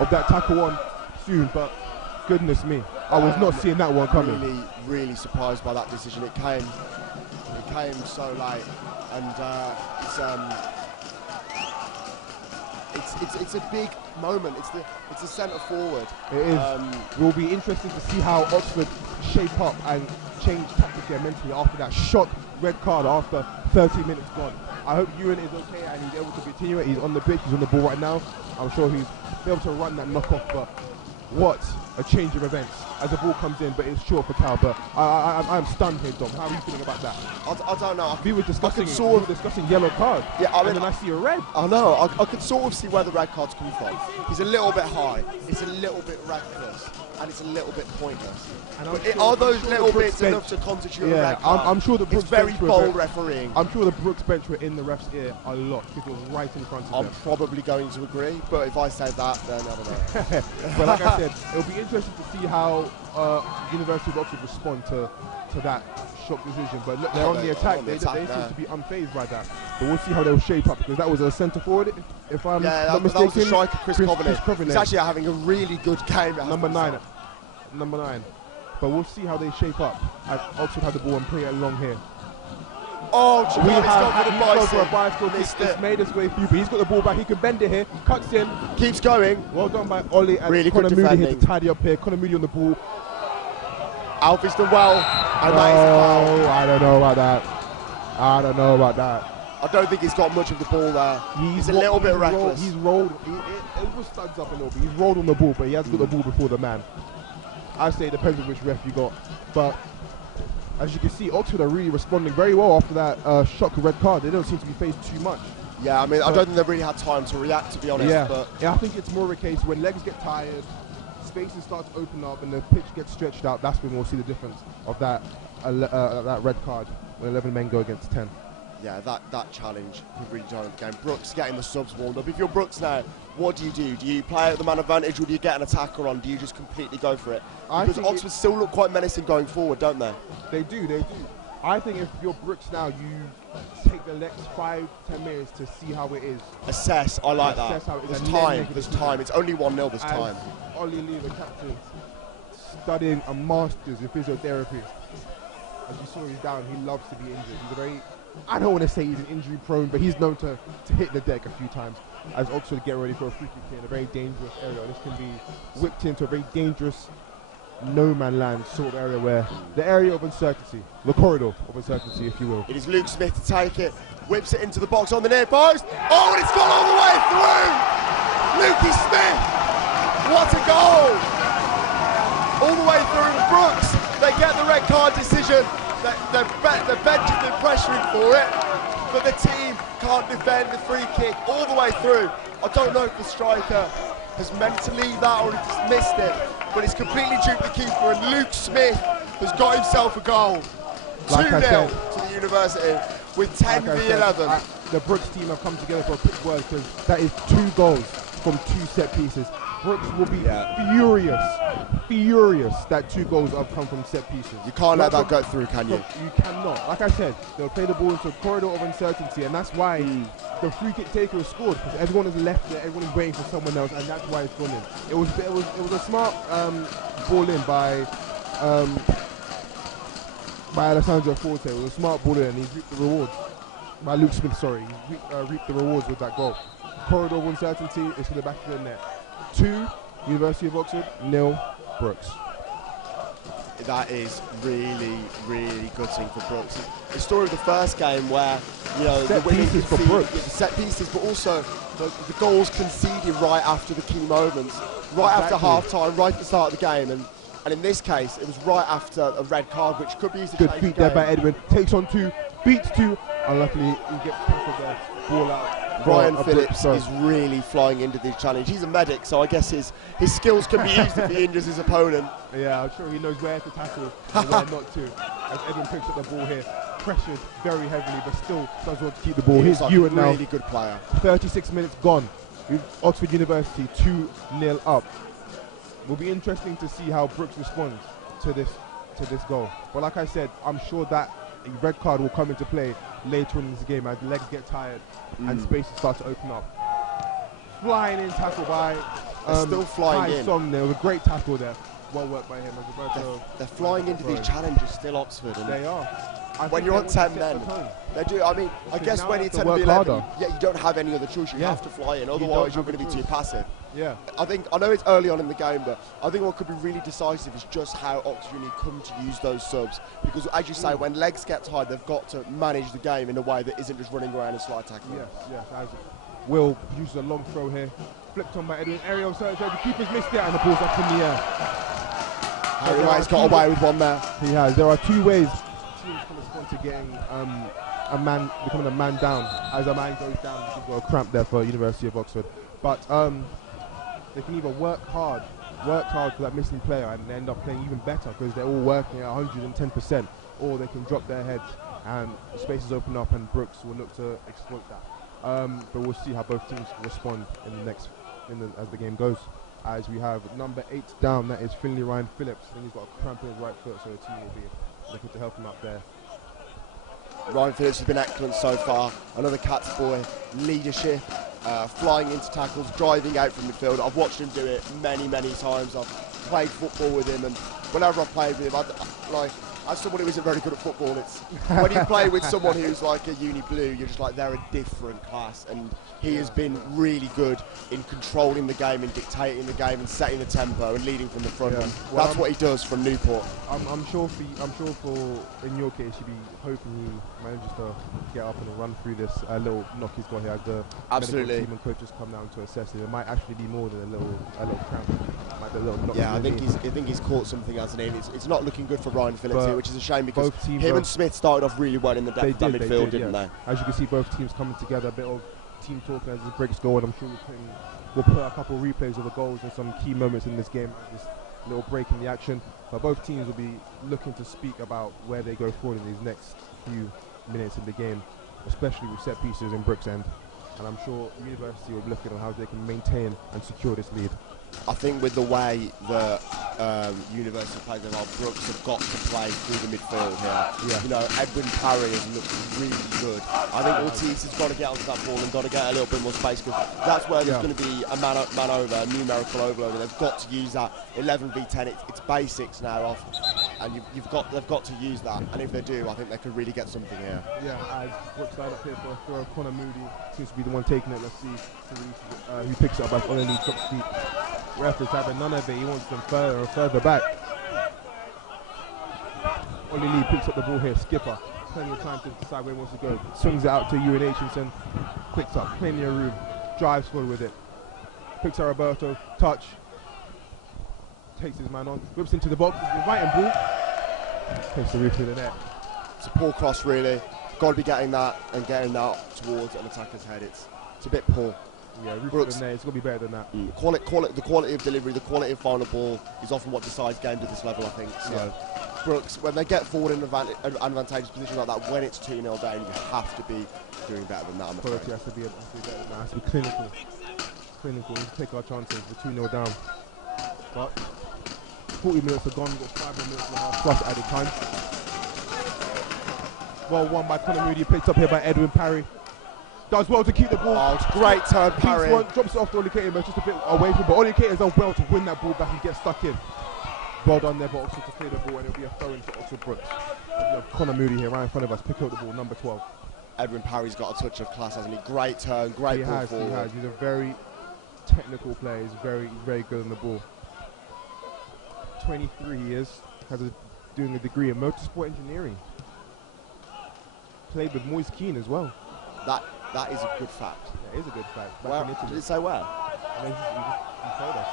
Of that tackle on soon. But goodness me, I was not seeing that one coming. Really surprised by that decision. It came so late, and it's a big moment. It's a centre forward. It is. It will be interesting to see how Oxford shape up and change tactically and mentally after that shock red card after 30 minutes gone. I hope Ewan is okay and he's able to continue it. He's on the pitch. He's on the ball right now. I'm sure he's able to run that knockoff, but what a change of events as the ball comes in, but it's short for Cal. But I'm stunned here, Dom. How are you feeling about that? I don't know. We were discussing yellow card. Yeah, and then I see a red. I know. I could sort of see where the red card's coming from. He's a little bit high. It's a little bit reckless, and it's a little bit pointless. Are those little bits enough to constitute a red card? I'm sure the Brookes bench very bold refereeing. I'm sure the Brookes bench were in the ref's ear a lot because it was right in front of them. I'm probably going to agree, but if I say that, then I don't know. But like I said, it'll be interesting to see how University of Oxford respond to that shock decision. But look, they're on the attack. They seem to be unfazed by that. But we'll see how they'll shape up because that was a centre forward, if I'm not mistaken. That was the striker, Chris Coveney. He's actually having a really good game. Number 9. But we'll see how they shape up as Oxford have the ball and play it along here. Oh, he's gone for a bicycle. It's made his way through, but he's got the ball back. He can bend it here. Cuts in. Keeps going. Well done by Ollie and really Connor Moody here to tidy up here. Connor Moody on the ball. Alfie's done well. I don't know about that. I don't think he's got much of the ball there. He's a little bit reckless. He's rolled. It just studs up a little bit. He's rolled on the ball, but he has got the ball before the man. I say it depends on which ref you got. But as you can see, Oxford are really responding very well after that shock red card. They don't seem to be phased too much. Yeah, I mean, I don't think they've really had time to react, to be honest. Yeah, I think it's more of a case when legs get tired, spaces start to open up, and the pitch gets stretched out. That's when we'll see the difference of that red card when 11 men go against 10. Yeah, that challenge could really drive the game. Brookes getting the subs warmed up. If you're Brookes now, what do? Do you play at the man advantage, or do you get an attacker on? Do you just completely go for it? Because Oxford still look quite menacing going forward, don't they? They do. I think if you're Brookes now, you take the next 5-10 minutes to see how it is. Assess. I like that. How it is. There's time. It's only 1-0 this time. Ollie Lee, the captain, studying a master's in physiotherapy. As you saw, he's down. He loves to be injured. He's a very, I don't want to say he's an injury prone, but he's known to hit the deck a few times. As Oxford get ready for a free kick here in a very dangerous area. This can be whipped into a very dangerous no man land sort of area, where the area of uncertainty, the corridor of uncertainty, if you will. It is Luke Smith to take it, whips it into the box on the near post. Oh, and it's gone all the way through! Lukey Smith! What a goal! All the way through. Brookes, they get the red card decision. The bench has been pressuring for it, but the team can't defend the free kick all the way through. I don't know if the striker has meant to leave that or he just missed it, but it's completely duped the keeper, and Luke Smith has got himself a goal. 2-0 to the University with 10 v 11. The Brookes team have come together for a quick word, because that is 2 goals from 2 set pieces. Brookes will be furious that 2 goals have come from set pieces. You can't let that go through, can you? You cannot. Like I said, they'll play the ball into a corridor of uncertainty, and that's why the free kick taker has scored, because everyone has left there, everyone is waiting for someone else, and that's why it's gone in. It was a smart ball in by Alessandro Forte. It was a smart ball in, and he reaped the rewards. By Luke Smith, sorry. He reaped the rewards with that goal. Corridor of uncertainty is to the back of the net. 2, University of Oxford, 0, Brookes. That is really, really gutting for Brookes. The story of the first game where, you know, set pieces for Brookes. The set pieces, but also the goals conceded right after the key moments, right after half-time, right at the start of the game. And in this case, it was right after a red card, which could be used to change the game. Good feet there by Edwin. Takes on 2, beats 2. Unluckily, he gets tackled there. Ball out. Ryan Phillips is really flying into this challenge. He's a medic, so I guess his skills can be used if he injures his opponent. Yeah, I'm sure he knows where to tackle and where not to. As Edwin picks up the ball here, pressured very heavily, but still does want to keep the ball. Here's Ewan now. Really good player. 36 minutes gone. Oxford University 2-0 up. Will be interesting to see how Brookes responds to this goal. But like I said, I'm sure that a red card will come into play later in this game as the legs get tired and spaces start to open up. Flying in tackle by still flying in. Song. There was a great tackle there. Well worked by him. They're flying into these challenges still, Oxford. And they are. When you're on 10 men, they do. I mean, I guess when you're 10 v 11, you don't have any other choice. You have to fly in, otherwise you're going to be too passive. Yeah. I know it's early on in the game, but I think what could be really decisive is just how Oxford Uni come to use those subs. Because as you say, when legs get tired, they've got to manage the game in a way that isn't just running around and slide tackling. Yes. Will produces a long throw here. Flipped on by Edwin. Aerial search. The keeper's missed it, and the ball's up in the air. Harry White's got away with one there. He has. There are 2 ways teams can respond to getting becoming a man down. As a man goes down, you've got a cramp there for University of Oxford. But they can either work hard for that missing player and end up playing even better because they're all working at 110%, or they can drop their heads and spaces open up and Brookes will look to exploit that. But we'll see how both teams respond as the game goes. As we have number 8 down, that is Finley Ryan Phillips. I think he's got a cramp in his right foot, so the team will be looking to help him up there. Ryan Phillips has been excellent so far. Another Cats boy, leadership, flying into tackles, driving out from midfield. I've watched him do it many, many times. I've played football with him, and whenever I've played with him, as someone who isn't very good at football, it's when you play with someone who's like a uni blue, you're just like, they're a different class, and he has been really good in controlling the game and dictating the game and setting the tempo and leading from the front. Yeah. Well, that's what he does from Newport. I'm sure for in your case, you'd be hoping he manages to get up and run through this little knock he's got here as the medical team and coaches come down to assess it. It might actually be more than a little cramp. Might be a little knock. Yeah, I think he's caught something as an in. It's not looking good for Ryan Phillips here, which is a shame because him and Smith started off really well in the depth of midfield, didn't they? As you can see, both teams coming together, a bit of team talk as the breaks go, and I'm sure we'll put a couple of replays of the goals and some key moments in this game, this little break in the action. But both teams will be looking to speak about where they go forward in these next few minutes in the game, especially with set pieces in Brookes' end. and I'm sure University will be looking at how they can maintain and secure this lead. I think with the way that University plays their role, Brookes have got to play through the midfield here. Yeah. You know, Edwin Parry has looked really good. I think Ortiz has got to get onto that ball and got to get a little bit more space, because that's where there's going to be a man over, a numerical overload, and they've got to use that 11v10. It's basics now off, and they've got to use that. And if they do, I think they could really get something here. Yeah, as Brookes side up here for a throw, Connor Moody seems to be the one taking it. Let's see who picks it up as Ollie drops deep. Ref is having none of it. He wants them further and further back. Ollie Lee picks up the ball here. Skipper, plenty of time to decide where he wants to go. Swings it out to Ewan Aitchison. Picks up, plenty of room. Drives forward with it. Picks up Roberto. Touch. Takes his man on. Whips into the box. Inviting ball. Takes the roof to the net. It's a poor cross, really. Got to be getting that and getting that towards an attacker's head. It's a bit poor. Yeah, Brookes, it's going to be better than that. The quality of delivery, the quality of final ball is often what decides games at this level, I think. So, Brookes, when they get forward in an advantageous position like that, when it's 2-0 down, you have to be doing better than that, I'm afraid. Quality has to be better than that. It has to be clinical. We need to take our chances. We're 2-0 down. But 40 minutes are gone. We've got 5 more minutes and a half plus added time. Well won by Connor Moody, picked up here by Edwin Parry. Does well to keep the ball. Oh, it's great turn, Parry. Drops it off to Ollie Cater, but just a bit away from. But Ollie Cater's done well to win that ball back and get stuck in. Well done there by Oxford to clear the ball, and it'll be a throw in for Oxford Brookes. We have Connor Moody here right in front of us, picking up the ball, number 12. Edwin Parry's got a touch of class, hasn't he? Great turn, great ball forward. He has. He's a very technical player. He's very good on the ball. 23 years, doing a degree in motorsport engineering. Played with Moise Keane as well. That is a good fact. Yeah, it is a good fact. Well, did it say where? No, he told us.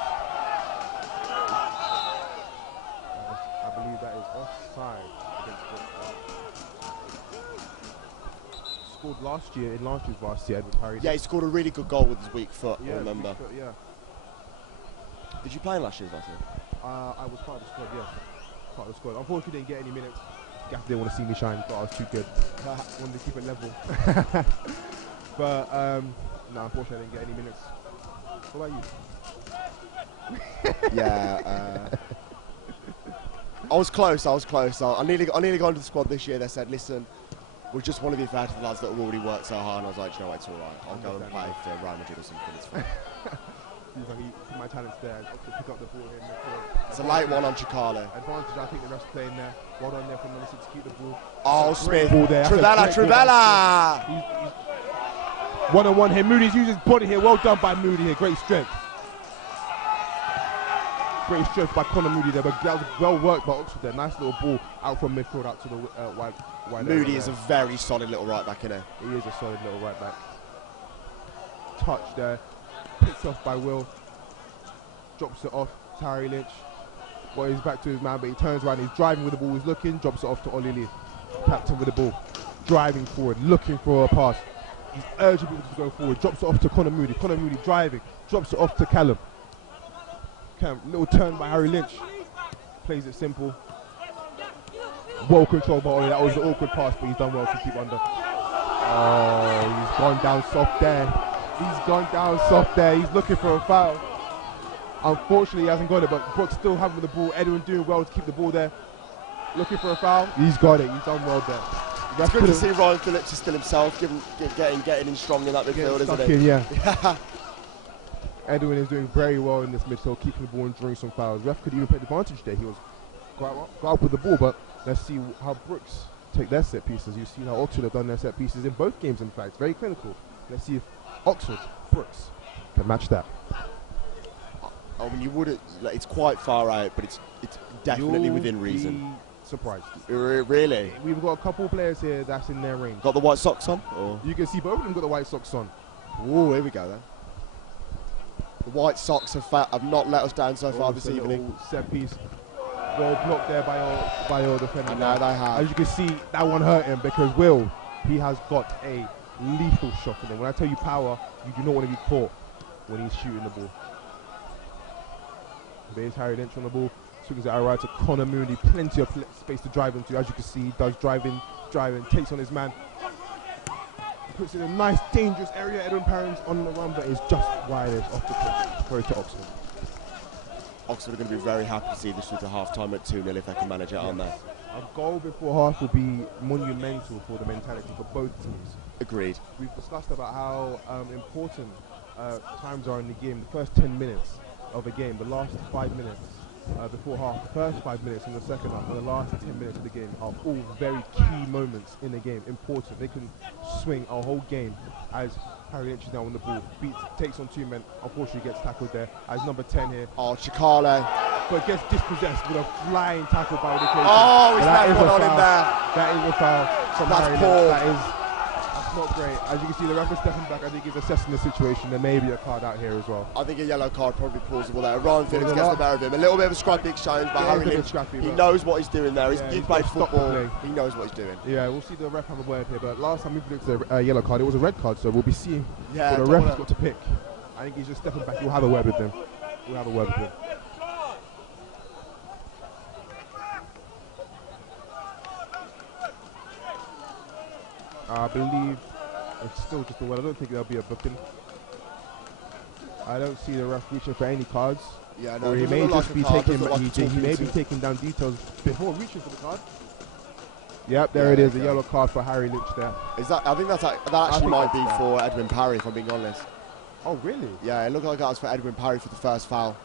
I believe that is offside against Brookes. Scored last year in last year's varsity, Edward Parry. Yeah, he scored a really good goal with his weak foot, I remember. Foot, yeah. Did you play in last year's varsity? I was part of the squad, yes. Part of the squad. Unfortunately, didn't get any minutes. Gaff didn't want to see me shine, thought I was too good. Wanted to keep it level. But, no, unfortunately, I didn't get any minutes. What about you? Yeah, I was close. I nearly got into the squad this year. They said, listen, we just want to be fair to the lads that have already worked so hard. And I was like, you know what, it's all right. I'll go and play for Real Madrid or something. It's fine. Seems like my talent's there. To pick up the ball here in It's a late one on Chikale. Advantage, I think the rest playing there. Well done there from Melissa to keep the ball. Oh, Smith. Trivella. He's one-on-one here. Moody's using his body here. Well done by Moody here. Great strength. Great strength by Connor Moody there. But that was well worked by Oxford there. Nice little ball out from midfield out to the wide. Moody is a very solid little right back in there. He is a solid little right back. Touch there. Picked off by Will. Drops it off to Harry Lynch. Well, he's back to his man, but he turns around. He's driving with the ball. He's looking. Drops it off to Ollie Lee. Captain with the ball. Driving forward. Looking for a pass. He's urging people to go forward. Drops it off to Connor Moody. Connor Moody driving. Drops it off to Callum. Little turn by Harry Lynch. Plays it simple. Well controlled by Ollie. That was an awkward pass, but he's done well to keep under. Oh, he's gone down soft there. He's looking for a foul. Unfortunately, he hasn't got it, but Brookes still having the ball. Edwin doing well to keep the ball there. Looking for a foul. He's got it. He's done well there. It's good to see Ryan Phillips is still himself, getting in strong in that midfield, isn't it? Yeah. Edwin is doing very well in this midfield, keeping the ball and drawing some fouls. Ref could even take advantage there. He was got up with the ball, but let's see how Brookes take their set pieces. You've seen how Oxford have done their set pieces in both games, in fact. Very clinical. Let's see if Oxford, Brookes can match that. I mean, you wouldn't. Like, it's quite far out, but it's definitely within reason. Surprised. Really? We've got a couple of players here that's in their range. Got the white socks on? Or? You can see both of them got the white socks on. Oh, here we go then. The white socks have not let us down so far this evening. Set piece. Well blocked there by your defender. No, they have. As you can see, that one hurt him because Will, he has got a lethal shot in him. When I tell you power, you do not want to be caught when he's shooting the ball. There's Harry Lynch on the ball. Swings it out right to Connor Mooney. Plenty of space to drive into. As you can see, he does driving, takes on his man. puts it in a nice, dangerous area. Edwin Parring's on the run, but is just wide off the pitch. Throw to Oxford. Oxford are going to be very happy to see this through to half-time at 2-0 if they can manage it, aren't they? A goal before half will be monumental for the mentality for both teams. Agreed. We've discussed about how important times are in the game. The first 10 minutes of a game, the last 5 minutes before half, the first 5 minutes in the second half, and the last 10 minutes of the game are all very key moments in the game. Important. They can swing a whole game as Harry Lynch is now on the ball. Takes on 2 men. Unfortunately, gets tackled there. As number 10 here. Oh, Chikale. But gets dispossessed with a flying tackle by the occasion. Oh, he's not one on him there. That is a foul from Harry Lynch. That's not great. As you can see, the ref is stepping back. I think he's assessing the situation. There may be a card out here as well. I think a yellow card probably plausible there. Ryan Phillips gets the better of him. A little bit of a scrappy exchange, but Harry Lynch, he knows what he's doing there. He's played football. He knows what he's doing. Yeah, we'll see the ref have a word here. But last time we predicted a yellow card, it was a red card. So we'll be seeing what the ref has got to pick. I think he's just stepping back. We'll have a word with him. I believe it's still just a word. I don't think there'll be a booking. I don't see the ref reaching for any cards. Yeah, no, or he may just be taking. He may be taking down details before reaching for the card. Yep, there it is. A yellow card for Harry Lynch there. Is that? I think that actually might be for Edwin Parry, if I'm being honest. Oh, really? Yeah, it looked like that was for Edwin Parry for the first foul,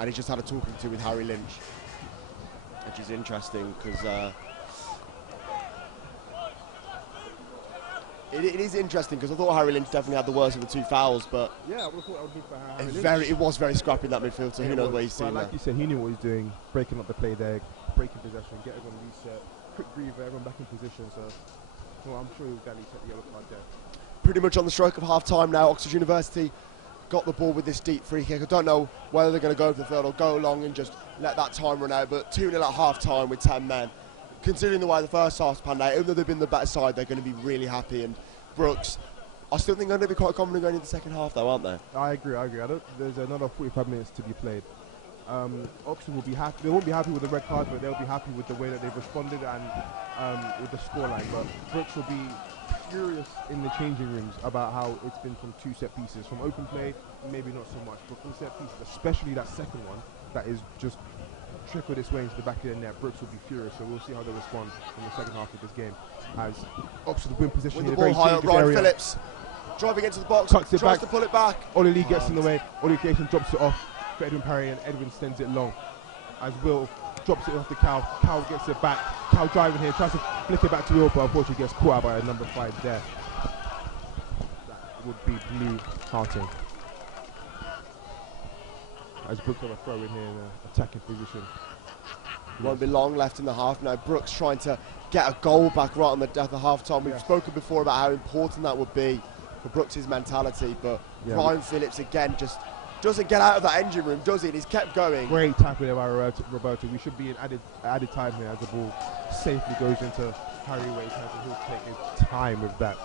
and he just had a talking to with Harry Lynch, which is interesting because. It is interesting because I thought Harry Lynch definitely had the worst of the 2 fouls, but yeah, I would have thought I would be for Harry Lynch. It was very scrappy in that midfield, so who knows what he's seen like you said, he knew what he's doing, breaking up the play there, breaking possession, get everyone reset, quick breather, everyone back in position. So well, I'm sure he'll gladly take the yellow card there. Pretty much on the stroke of half-time now, Oxford University got the ball with this deep free kick. I don't know whether they're going to go for the third or go long and just let that time run out, but 2-0 at half-time with 10 men. Considering the way the first half's panned out, even though they've been the better side, they're going to be really happy. And Brookes, I still think they're going to be quite confident going into the second half, though, aren't they? I agree. There's another 45 minutes to be played. Oxford will be happy. They won't be happy with the red card, but they'll be happy with the way that they've responded and with the scoreline. But Brookes will be furious in the changing rooms about how it's been from 2 set pieces. From open play, maybe not so much, but from set pieces, especially that second one, that is just trickled its way into the back of the net. Brookes will be furious, so we'll see how they respond in the second half of this game. As Oxford win position in a very dangerous area. Ryan Phillips driving into the box, tries to pull it back. Ollie Lee gets in the way. Ollie Creation drops it off for Edwin Parry, and Edwin sends it long. As Will drops it off to Cal. Cal gets it back. Cal driving here, tries to flick it back to Will, but unfortunately gets caught out by a number 5 there. That would be Blue Harting. As Brookes have a throw in here in an attacking position. Won't be long left in the half now. Brookes trying to get a goal back right on the death of half time. We've spoken before about how important that would be for Brooks' mentality, but Ryan Phillips again just doesn't get out of that engine room, does he? And he's kept going. Great tackle there by Roberto. We should be in added time here as the ball safely goes into Harry Wade's hands, and he'll take his time with that.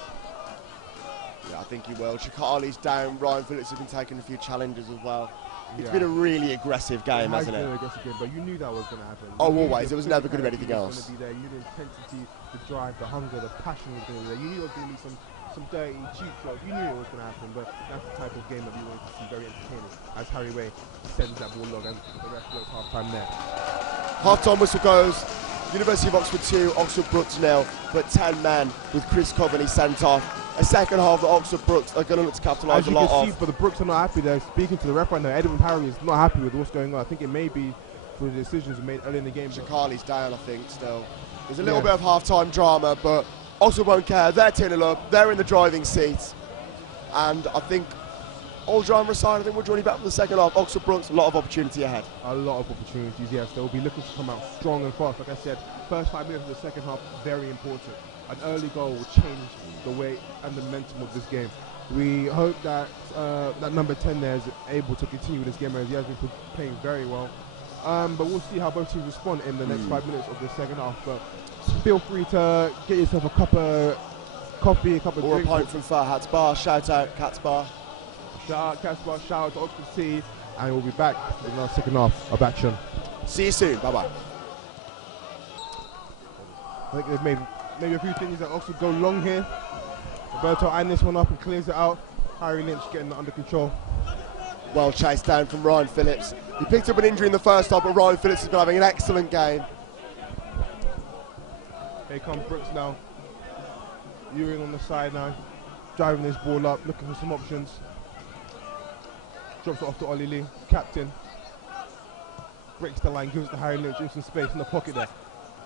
Yeah, I think he will. Chikale's down. Ryan Phillips has been taking a few challenges as well. It's been a really aggressive game, hasn't it? Aggressive game, but you knew that was going to happen. Oh, always. It was never going to be anything else. You knew the intensity, the drive, the hunger, the passion was going to be there. You knew it was going to be some dirty, cheap shots. You knew it was going to happen, but that's the type of game that we wanted to see, very entertaining. As Harry Way sends that ball long, and the rest goes half-time there. Half-time whistle goes. University of Oxford 2, Oxford Brookes 0, but 10 men with Chris Coveney sent off. A second half that Oxford Brookes are going to look to capitalise a lot off. As you can see, but the Brookes are not happy. They're speaking to the ref right now. Edwin Parry is not happy with what's going on. I think it may be for the decisions made early in the game. Chikale's down, I think, still. There's a little bit of half-time drama, but Oxford won't care. They're 2-0 up. They're in the driving seat. And I think all drama aside, I think we're joining back for the second half. Oxford Brookes, a lot of opportunity ahead. A lot of opportunities, yes. They'll be looking to come out strong and fast. Like I said, first 5 minutes of the second half, very important. An early goal will change the way and the momentum of this game. We hope that that number 10 there is able to continue this game, as he has been playing very well. But we'll see how both teams respond in the next 5 minutes of the second half. But feel free to get yourself a cup of coffee, a cup of drink. Or a pint from Farhat's Bar. Shout out Cat's Bar. Shout out Cat's Bar, shout out to Oxford City, and we'll be back in our second half of action. See you soon. Bye-bye. I think they've made maybe a few things that Oxford go long here. Roberto eyeing this one up and clears it out. Harry Lynch getting that under control. Well chased down from Ryan Phillips. He picked up an injury in the first half, but Ryan Phillips has been having an excellent game. Here comes Brookes now. Ewing on the side now, driving this ball up, looking for some options. Drops it off to Ollie Lee, captain. Breaks the line, gives it to Harry Lynch, gives some space in the pocket there.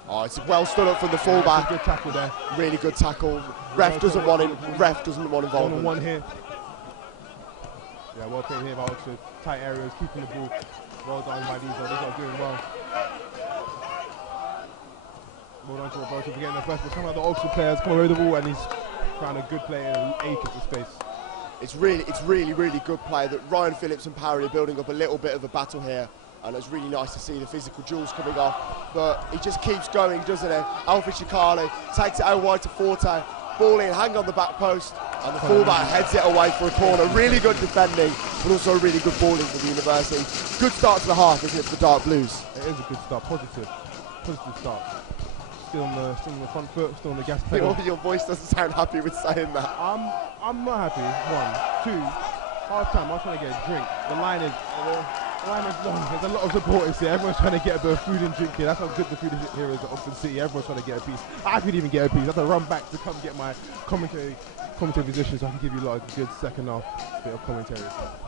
Oh, it's well stood up from the fullback. Good tackle there. Really good tackle. Ref doesn't want involvement. One here. Yeah, well played here by Oxford. Tight areas, keeping the ball. Well done by these guys. These are doing well. Well done to Roberto for getting the first, but some of the Oxford players come away with the ball and he's found a good play and ache into space. It's really good play that Ryan Phillips and Parry are building up a little bit of a battle here, and it's really nice to see the physical duels coming off. But he just keeps going, doesn't he? Alfie Chikale takes it out wide to Forte, ball in, hang on the back post, and the fullback heads it away for a corner. Really good defending, but also a really good balling for the University. Good start to the half, isn't it, for the Dark Blues? It is a good start, positive start. Still on the front foot, still on the gas pedal. Your voice doesn't sound happy with saying that. I'm not happy. 1, 2. Half time, I was trying to get a drink. The line is long. There's a lot of supporters here. Everyone's trying to get a bit of food and drink here. That's how good the food here is at Oxford City. Everyone's trying to get a piece. I could even get a piece. I have to run back to come get my commentary position so I can give you a lot of good second half bit of commentary.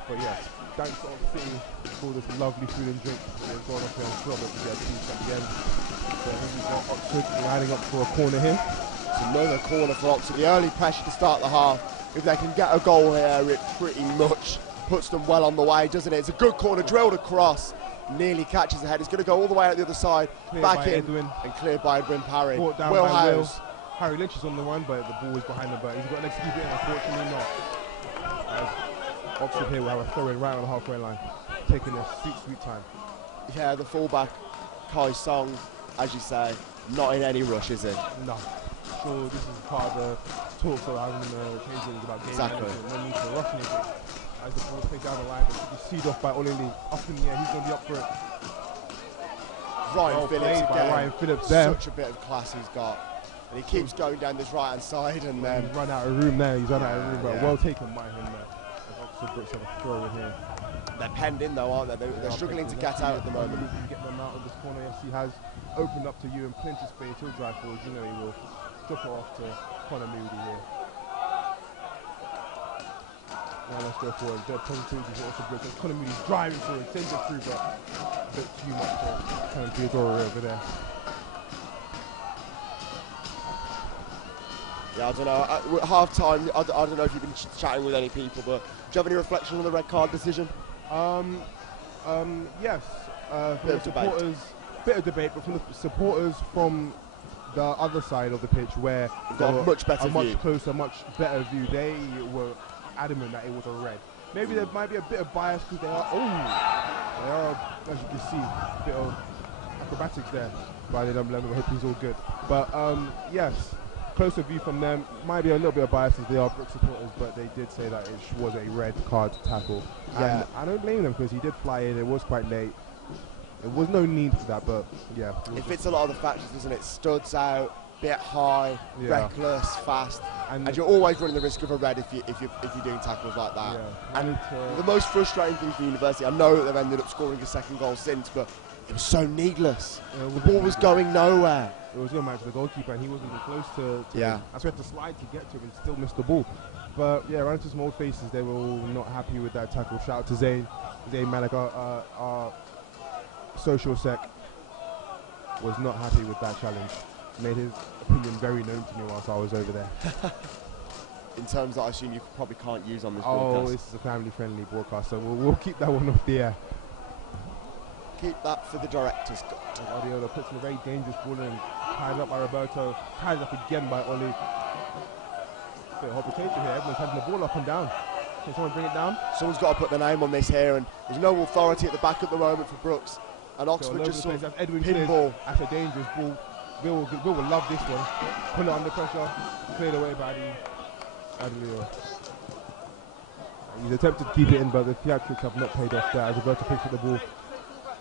But yeah, thanks to Oxford City for this lovely food and drink. We're going up here on Robert to get a piece at the end. So here we got Oxford lining up for a corner here. It's another corner for Oxford. The early pressure to start the half. If they can get a goal here, it pretty much puts them well on the way, doesn't it? It's a good corner, drilled across, nearly catches the head. It's going to go all the way out the other side, cleared back in, Edwin. And cleared by Edwin Parry. Brought down by Howes. Harry Lynch is on the run, but the ball is behind him, but he's got an extra keep it in, unfortunately not. As Oxford here will have a throw in right on the halfway line, taking their sweet time. Yeah, the fullback, Kai Song, as you say, not in any rush, is he? No. Sure, this is part of the talks that I'm having in the change rooms about game management. No need to rush anything. As the ball takes down the line, but should be seed off by Ollie Lee. Up in the air, he's going to be up for it. Ryan Phillips again. Ryan Phillips there. Such a bit of class he's got. And he keeps going down this right-hand side and then... He's run out of room there, but well taken by him there. Oxford Brookes have a throw in here. They're penned in though, aren't they? They're struggling to get out at the moment. You can get them out of this corner. Yes, he has opened up to you in plenty of space. He'll drive forward, you know he will. Drop it off to Connor Moody here. Now let's go forward. The positivity also Brookes. Connor Moody's driving forward, sends it through, but a bit too much for Connor Theodore over there. Yeah, I don't know. At half time, I don't know if you've been chatting with any people, but do you have any reflection on the red card decision? Yes. From the supporters, bit of debate, but from the supporters from the other side of the pitch where got a much better view. Much closer, much better view. They were adamant that it was a red. Maybe there might be a bit of bias because they are, as you can see, a bit of acrobatics there by the number 11. I hope he's all good. But yes, closer view from them. Might be a little bit of bias as they are Brookes supporters, but they did say that it was a red card tackle. Yeah. And I don't blame them because he did fly in. It was quite late. There was no need for that, but yeah. It fits a lot of the factors, doesn't it? Studs out, bit high, reckless, fast, and you're always running the risk of a red if you're doing tackles like that. Yeah. And the most frustrating thing for University, I know that they've ended up scoring a second goal since, but it was so needless. The ball was going nowhere. It was going to match the goalkeeper, and he wasn't even close to yeah. That's why we had to slide to get to him and still missed the ball. But yeah, ran into some old faces. They were all not happy with that tackle. Shout out to Zayn Malik, our social sec, was not happy with that challenge. Made his opinion very known to me whilst I was over there. In terms that I assume you probably can't use on this broadcast. Oh, this is a family-friendly broadcast, so we'll keep that one off the air. Keep that for the directors. Guardiola puts in a very dangerous ball in, tied up by Roberto, tied up again by Oli. Bit of hesitation here, everyone's having the ball up and down. Can someone bring it down? Someone's got to put their name on this here, and there's no authority at the back at the moment for Brookes. And Oxford just sort of pinball. That's a dangerous ball. Will will love this one. Put it under pressure, cleared away by Adelio. He's attempted to keep it in, but the theatrics have not paid off there as Roberto picks up the ball.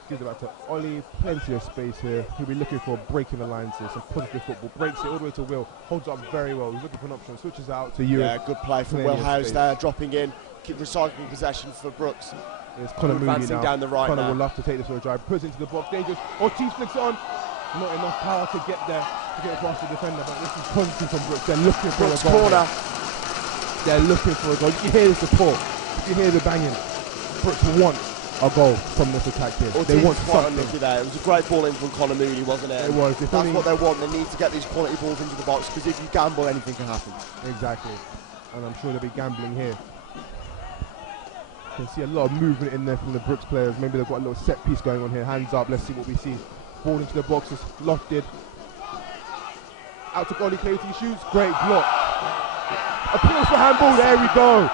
Gives it back to Ollie, plenty of space here. He'll be looking for a break in the lines here, some positive football. Breaks it all the way to Will, holds up very well. He's looking for an option, switches out to you. Yeah, good play from Will Howes there, dropping in, keep recycling possession for Brookes. It's Connor Mooney advancing now. down the right. Connor will love to take this for a drive, puts into the box, dangerous. Ortiz flicks it on. Not enough power to get there, to get past the defender, but this is positive from Brookes. They're looking for a goal. Corner. They're looking for a goal. You can hear the support, you can hear the banging. Brookes want a goal from this attack here. They want something. There. It was a great ball in from Connor Mooney, wasn't it? It was. That's what they want. They need to get these quality balls into the box, because if you gamble, anything can happen. Exactly. And I'm sure they'll be gambling here. You can see a lot of movement in there from the Brookes players. Maybe they've got a little set piece going on here. Hands up. Let's see what we see. Ball into the box is lofted. Out to Ollie Clayton, shoots. Great block. Appeals for handball. There we go.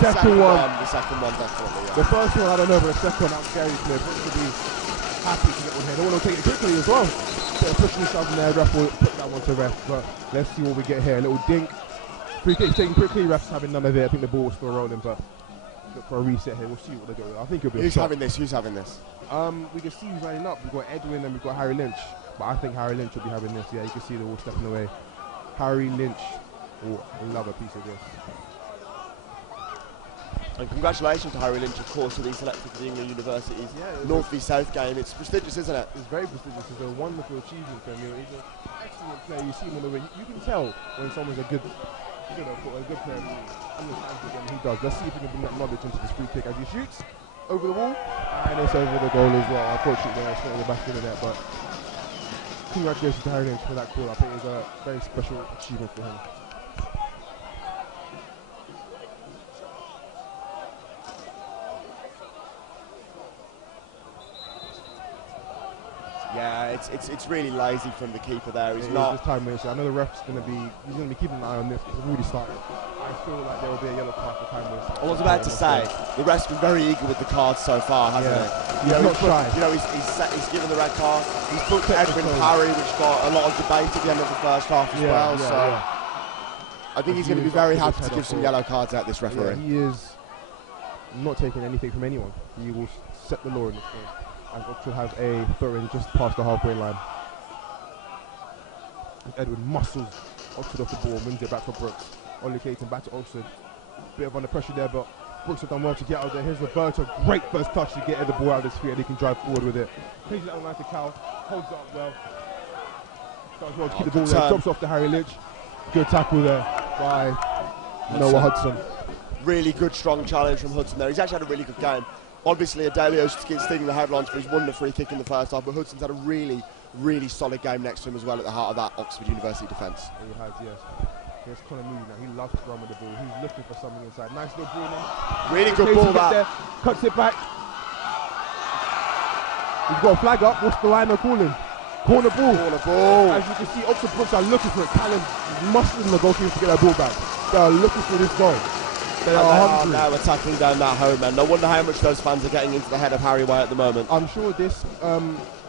Second one. The second one, definitely. Yeah. The first one, I don't know, but the second one, that was scary clear. Brookes will be happy to get one here. They want to take it quickly as well. Bit of pushing stuff in there. Ref will put that one to ref. But let's see what we get here. A little dink. Free kick taken quickly. Refs having none of it. I think the ball was still rolling, but look for a reset here. We'll see what they do. I think it'll be. Who's having this? Who's having this? We can see who's lining up. We've got Edwin and we've got Harry Lynch. But I think Harry Lynch will be having this. Yeah, you can see they're all stepping away. Harry Lynch will love a piece of this. And congratulations to Harry Lynch, of course, for being selected for the England University's North v South game. It's prestigious, isn't it? It's very prestigious. It's a wonderful achievement for him. He's an excellent player. You see him on the way. You can tell when someone's a good player who understands the game he does. Let's see if he can bring that knowledge into this free kick as he shoots over the wall, and it's over the goal as well. Unfortunately, it's not in the back of the net, but congratulations to Harry Lynch for that call. I think it's a very special achievement for him. Yeah, it's really lazy from the keeper there. He's not. This time wasted. I know the ref's going to be. He's going to be keeping an eye on this. It's already started. I feel like there will be a yellow card for time wasted. I was about to say the ref's been very eager with the cards so far, hasn't he? He's not shy. You know, he's given the red card. He's put Edwin Parry, which got a lot of debate at the end of the first half as well. I think he's going to be very happy to give some yellow cards out this referee. Yeah, he is not taking anything from anyone. He will set the law in this game. And Oxford have a throw-in just past the halfway line. Edwin muscles Oxford off the ball, wins it back for Brookes. Ollie Clayton back to Oxford. Bit of under pressure there, but Brookes have done well to get out there. Here's Roberto, great first touch to get the ball out of his feet, and he can drive forward with it. Plays it out line to Cal, holds it up well. Does well to keep the ball there, drops off to Harry Lynch. Good tackle there by Noah Hudson. Really good, strong challenge from Hudson there. He's actually had a really good game. Obviously, Adelio's stinging the headlines, but he's won the free kick in the first half. But Hudson's had a really, really solid game next to him as well at the heart of that Oxford University defence. He has, yes. Here's Connor Mooney now. He loves to run with the ball. He's looking for something inside. Nice little ball now. Really good ball that. There, cuts it back. He's got a flag up. What's the liner calling? Corner ball. Corner ball. As you can see, Oxford Brookes are looking for it. Callum mustering the goalkeeper to get that ball back. They are looking for this goal. They are now attacking down that home end. No wonder how much those fans are getting into the head of Harry White at the moment. I'm sure this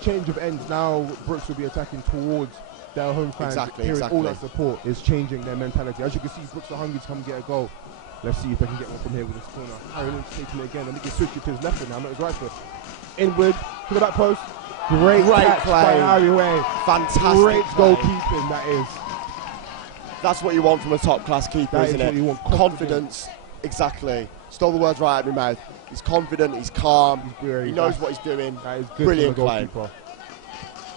change of ends, now Brookes will be attacking towards their home fans. Hearing all that support is changing their mentality. As you can see, Brookes are hungry to come get a goal. Let's see if they can get one from here with this corner. Harry Lynch taking it again, and he can switch it to his left foot now, not his right foot. Inward to the back post. Great catch play by Harry White. Fantastic. Great goalkeeping, that is. That's what you want from a top-class keeper, isn't it? You want confidence. Exactly. Stole the words right out of my mouth. He's confident, he's calm, he knows what he's doing. That is good. Brilliant play.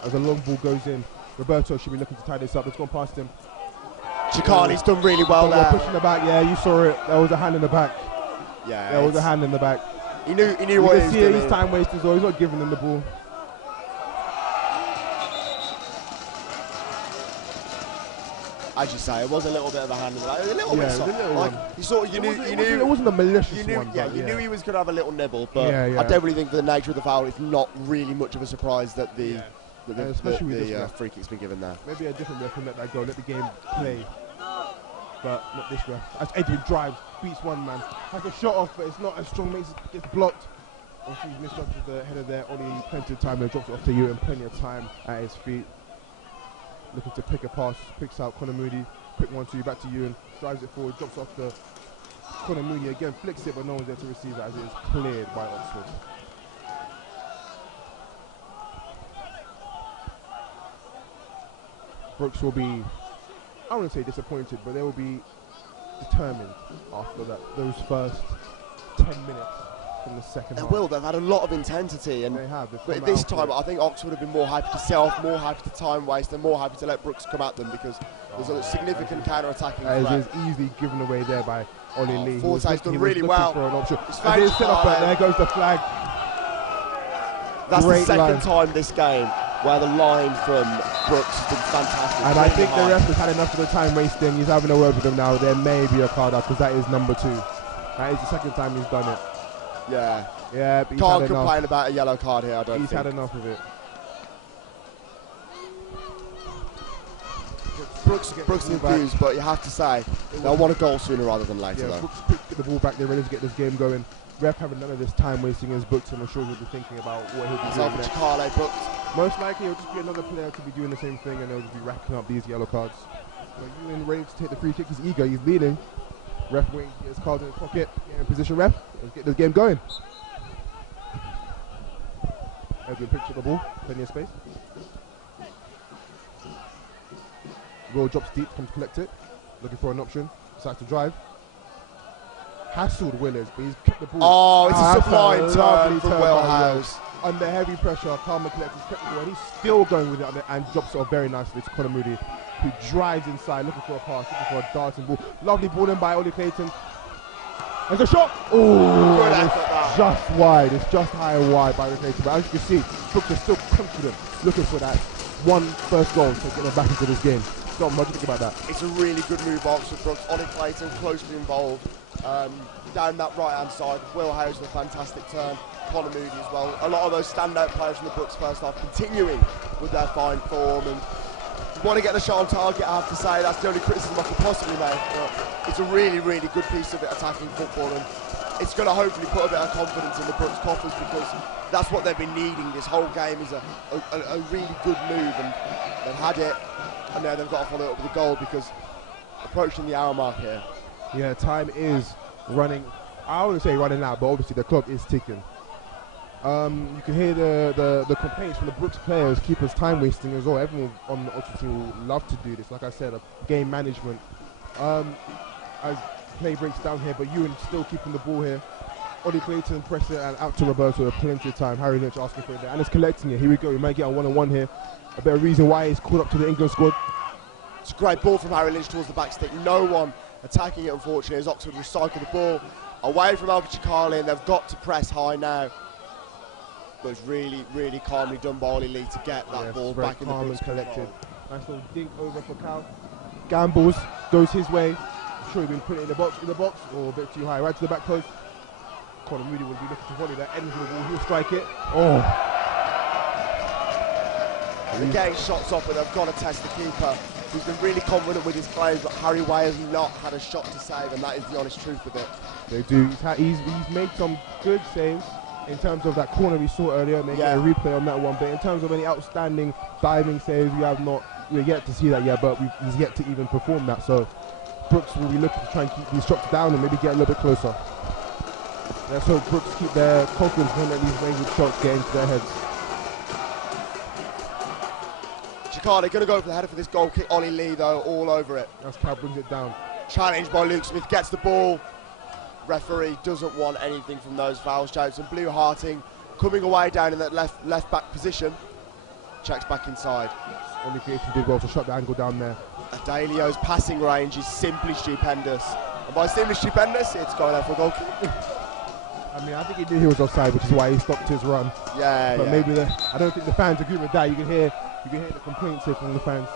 As a long ball goes in, Roberto should be looking to tie this up. It's gone past him. Chicani's done really well there. Pushing the back, yeah, you saw it. There was a hand in the back. Yeah, there was a hand in the back. He knew what he was doing. He's time wasters, or he's not giving them the ball. As you say, it was a little bit of a hand in the back. A little bit soft. You knew it wasn't a malicious one. You knew he was going to have a little nibble, but I don't really think for the nature of the foul, it's not really much of a surprise that the free kick's been given there. Maybe a different ref can let that go, let the game play, but not this ref. As Edwin drives, beats one man, has a shot off, but it's not as strong, gets blocked. Obviously, he's misjudged the header there. Only plenty of time, and drops it off to you, and plenty of time at his feet. Looking to pick a pass, picks out Connor Mooney, quick 1-2 back to Ewan, drives it forward, drops off to Connor Mooney again, flicks it, but no one's there to receive it as it is cleared by Oxford. Brookes will be, I wouldn't say disappointed, but they will be determined after those first 10 minutes from the second half. They will. They've had a lot of intensity, and they have. But this time, I think Oxford have been more happy to set off, more happy to time waste, and more happy to let Brookes come at them because there's a significant counter-attacking threat. It was easily given away there by Ollie Lee. Forte's done really well. For an option. And it's set up, but there goes the flag. That's the second time this game where the line from Brookes has been fantastic. And I think the ref has had enough of the time wasting. He's having a word with them now. There may be a card out because that is number 2. That is the second time he's done it. Yeah. Yeah, but can't complain about a yellow card here, I don't think. He's had enough of it. Brookes confused, but you have to say, they'll want a goal sooner rather than later, though. Brookes get the ball back. They're ready to get this game going. Ref having none of this time wasting his books, and I'm sure he'll be thinking about what he'll be doing next. Chikale booked. Most likely, it'll just be another player to be doing the same thing, and they'll just be racking up these yellow cards. Ewan ready to take the free kick. He's eager. He's leading. Ref waiting to get his cards in his pocket. Get in position, ref. Let's get this game going. Edwin picks up the ball. Plenty of space. Will drops deep. Comes to collect it. Looking for an option. Decides to drive. Hassled Willis, but he's kept the ball. Oh, it's a sublime turn from Will Howes. Under heavy pressure, Carmen collects his kept the ball, and he's still going with it and drops it off very nicely to Conor Moody, who drives inside, looking for a pass, looking for a darting ball. Lovely ball in by Ollie Clayton. There's a shot! Oh, it's just wide. It's just high and wide by Ollie Clayton. But as you can see, Brookes is still confident, looking for that first goal to get them back into this game. Dom, what do you think about that? It's a really good move, Oxford Brookes. Ollie Clayton closely involved. Down that right-hand side, Will Howes with a fantastic turn, Conor Moody as well. A lot of those standout players from the Brookes first half continuing with their fine form, and you want to get the shot on target, I have to say. That's the only criticism I could possibly make, but it's a really, really good piece of attacking football, and it's going to hopefully put a bit of confidence in the Brookes coffers, because that's what they've been needing. This whole game is a really good move, and they've had it, and now they've got to follow it up with a goal, because approaching the hour mark here. Yeah, time is running. I wouldn't say running out, but obviously the clock is ticking. You can hear the complaints from the Brookes players, keepers time wasting as well. Everyone on the Oxford team will love to do this. Like I said, game management. As play breaks down here, but Ewan still keeping the ball here. Ollie Clayton pressing it and out to Roberto with plenty of time. Harry Lynch asking for it there, and it's collecting it. Here we go. We might get a 1-on-1 here. A bit of reason why he's called up to the England squad. It's a great ball from Harry Lynch towards the back stick. No one attacking it, unfortunately, as Oxford recycle the ball away from Albert Chikale, and they've got to press high now. But it's really, really calmly done by Ollie Lee to get that ball back in the Brookes collected. Nice little dink over for Cal. Gambles, goes his way. I'm sure he's been putting it in the box, or a bit too high, right to the back post. Conor Moody will be looking to volley that end of the ball. He'll strike it. Oh. They're getting shots off, but they've got to test the keeper, who's been really confident with his claims, but Harry Way has not had a shot to save, and that is the honest truth of it. They do. He's made some good saves in terms of that corner we saw earlier, making a replay on that one. But in terms of any outstanding diving saves, we're yet to see that yet, but he's yet to even perform that. So Brookes will be looking to try and keep these shots down and maybe get a little bit closer. Let's hope Brookes keep their confidence when let these ranged shots get into their heads. Chikale going to go for the header for this goal kick. Ollie Lee, though, all over it. As Cal brings it down. Challenged by Luke Smith, gets the ball. Referee doesn't want anything from those foul shouts. And Blue Harting coming away down in that left back position. Checks back inside. Ollie Clayton did well to shut the angle down there. Adalio's passing range is simply stupendous. And by simply stupendous, it's going out for a goal kick. I mean, I think he knew he was offside, which is why he stopped his run. Yeah, but maybe I don't think the fans agree with that. You can hear the complaints here from the fans.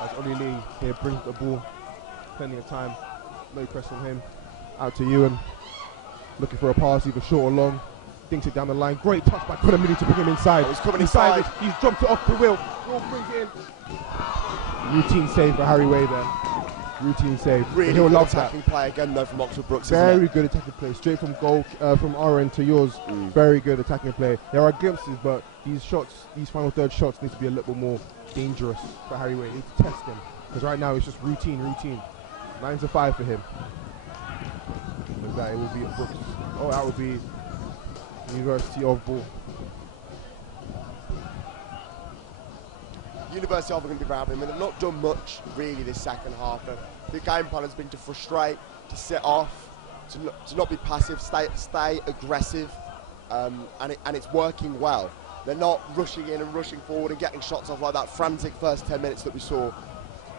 As Ollie Lee here brings the ball, plenty of time, no press on him. Out to Ewan, looking for a pass, either short or long. Dinks it down the line. Great touch by Conor Moody to bring him inside. He's coming inside. He's dropped it off to Will. Will brings it in. Routine save for Harry Way there. Routine save. Really he'll good love attacking that. play again though from Oxford Brookes. Very good attacking play, straight from goal, from our end to yours. Very good attacking play. There are glimpses, but these final third shots need to be a little more dangerous for Harry Way. He needs to test him, because right now it's just routine. 9-5 for him. With that, it will be at Brookes. Oh, that would be University of Ball. University are going to be very happy. I mean, they've not done much really this second half. The game plan has been to frustrate, to sit off, to not be passive, stay aggressive, and it's working well. They're not rushing in and rushing forward and getting shots off like that frantic first 10 minutes that we saw.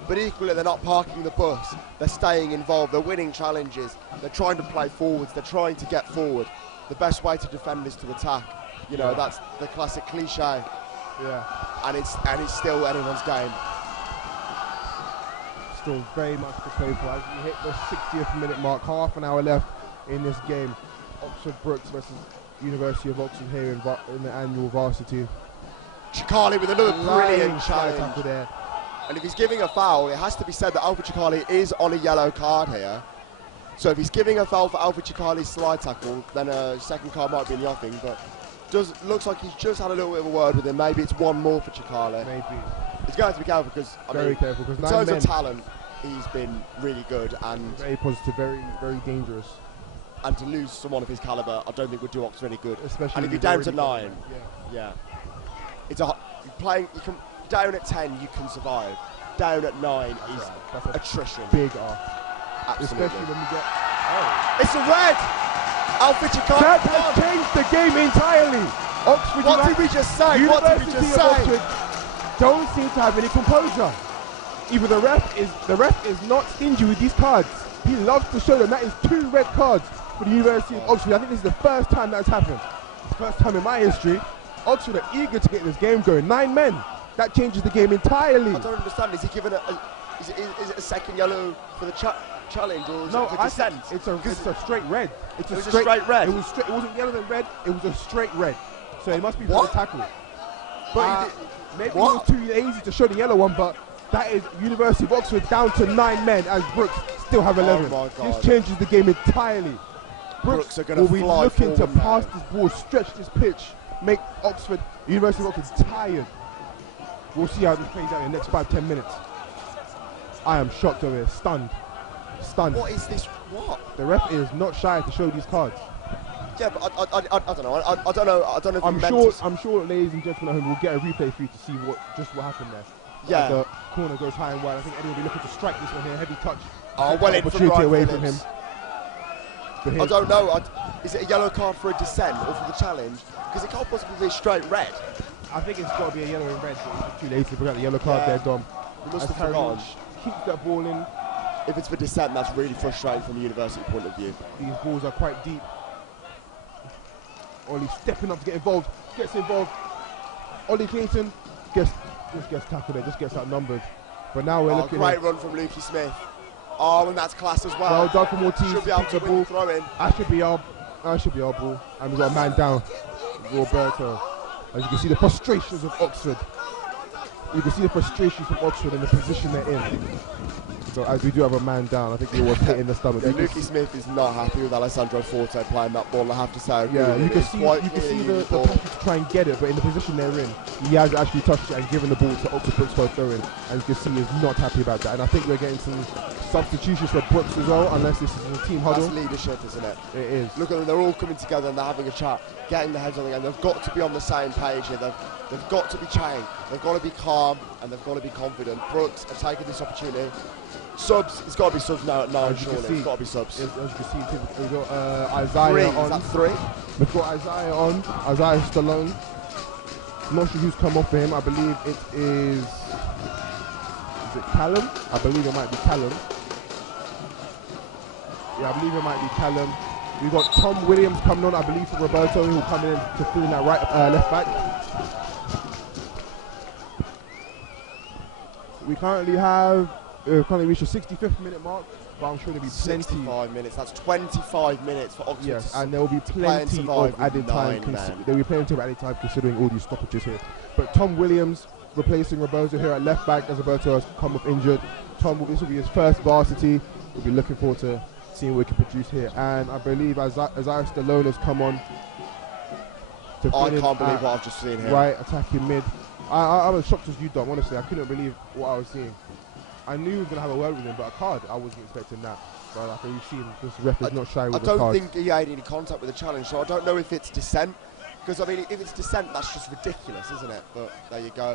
But equally, they're not parking the bus. They're staying involved. They're winning challenges. They're trying to play forwards. They're trying to get forward. The best way to defend is to attack. You know, that's the classic cliche. Yeah. And it's still anyone's game. Still very much to play for. As we hit the 60th minute mark, half an hour left in this game. Oxford Brookes versus University of Oxford here in the annual varsity. Chikali with another brilliant challenge. There. And if he's giving a foul, it has to be said that Alfred Chikali is on a yellow card here. So if he's giving a foul for Alfred Chikali's slide tackle, then a second card might be in the offing. But looks like he's just had a little bit of a word with him. Maybe it's one more for Chikali. Maybe. He's going to be careful because very careful, because in terms of talent, he's been really good and very positive, very, very dangerous. And to lose someone of his calibre, I don't think would do Oxford any good. Especially and if you're down to 9, yeah. It's you're playing. You can down at 10, you can survive. Down at 9 is attrition. Big off. Absolutely. Especially when you get. It's a red. Alfred Chikali. That has changed the game entirely. Oxford. What did we just say? University of Oxford don't seem to have any composure. Even the ref is not stingy with these cards. He loves to show them that is 2 red cards for the University of Oxford. I think this is the first time that's happened. First time in my history. Oxford are eager to get this game going. 9 men. That changes the game entirely. I don't understand. Is he given is it a second yellow for the challenge, or is it for dissent? It's a straight red. It's a straight red. It wasn't yellow and red. It was a straight red. So it must be for the tackle. But maybe it was too easy to show the yellow one. But that is University of Oxford down to 9 men as Brookes still have 11. Oh my God. This changes the game entirely. Brookes are going to will be looking to pass this ball, stretch this pitch, make University of Oxford tired. We'll see how this plays out in the next 5-10 minutes. I am shocked over here, stunned. What is this? What? The ref is not shy to show these cards. Yeah, but I don't know. I don't know. If I'm sure, ladies and gentlemen at home, will get a replay for you to see what happened there. Yeah. The corner goes high and wide. I think Eddie will be looking to strike this one here. Heavy touch. Oh, well in from Ryan away Phillips. From him. I don't know. Is it a yellow card for a dissent or for the challenge? Because it can't possibly be a straight red. I think it's got to be a yellow and red. But too late to forget the yellow card there, Dom. You must have forgotten. Keep that ball in. If it's for dissent, that's really frustrating from a university point of view. These balls are quite deep. Ollie stepping up to get involved. Gets involved. Ollie Clayton just gets tackled there, just gets outnumbered. But now we're looking at... Great run from Lukey Smith. Oh, and that's class as well. Well done from Ortiz. Should be able to win the throw in. That should be our ball. And we've got a man down. Roberto. As you can see the frustrations of Oxford. You can see the frustrations of Oxford and the position they're in. So as we do have a man down, I think he was hit in the stomach. Yeah, Lukey Smith is not happy with Alessandro Forte playing that ball, I have to say. Yeah, you can see the package to try and get it, but in the position they're in, he has actually touched it and given the ball to Oxford Brookes for a throw-in. And you can see he's not happy about that. And I think we're getting some substitutions for Brookes as well, unless this is a team huddle. That's leadership, isn't it? It is. Look at them, they're all coming together and they're having a chat, getting their heads on the game. They've got to be on the same page here. They've got to be chained. They've got to be calm and they've got to be confident. Brookes are taking this opportunity. Subs, it's got to be subs now at 9, surely. It's got to be subs. As you can see, we've got Isaiah on. Is that 3? We've got Isaiah on, Isaiah Stallone. I'm not sure who's come off for him. I believe it is it Callum? I believe it might be Callum. Yeah, I believe it might be Callum. We've got Tom Williams coming on, I believe, for Roberto, who will come in to fill in that left back. We currently reached the 65th minute mark, but I'm sure there'll be plenty. 65 minutes, that's 25 minutes for Oxford. Yes, and there will be plenty of added time. There will be plenty of added time considering all these stoppages here. But Tom Williams replacing Roberto here at left back as Roberto has come off injured. This will be his first varsity. We'll be looking forward to seeing what we can produce here. And I believe Isaiah Stallone has come on. I can't believe what I've just seen here. Right, attacking mid. I was shocked as you, Dom, honestly. I couldn't believe what I was seeing. I knew we were going to have a word with him, but a card, I wasn't expecting that. But I think you've seen this ref is not shy with the cards. I don't think he had any contact with the challenge, so I don't know if it's dissent. Because, I mean, if it's dissent, that's just ridiculous, isn't it? But there you go.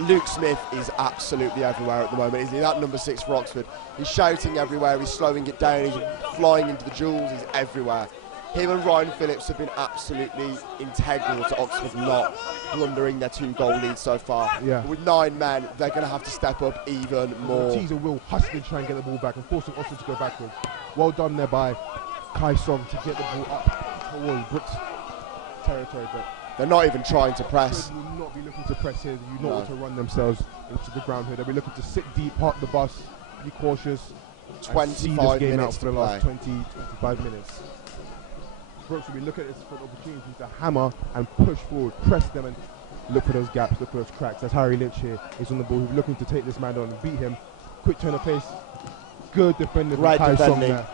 Luke Smith is absolutely everywhere at the moment, isn't he? That number 6 for Oxford. He's shouting everywhere, he's slowing it down, he's flying into the duels, he's everywhere. Him and Ryan Phillips have been absolutely integral to Oxford not blundering their 2-goal lead so far. Yeah. But with 9 men, they're going to have to step up even more. Teaser will hustling try and get the ball back and forcing Oxford to go backwards. Well done there by Kai Song to get the ball up towards Brookes territory, but they're not even trying to press. They will not be looking to press here. You know what to run themselves into the ground here. They'll be looking to sit deep, park the bus, be cautious. 25 game minutes out for the last 25 minutes. Brookes will be looking at this for an opportunity to hammer and push forward, press them and look for those gaps, look for those cracks. That's Harry Lynch here. He's on the ball. He's looking to take this man on and beat him. Quick turn of pace. Good defender from Kai Song there.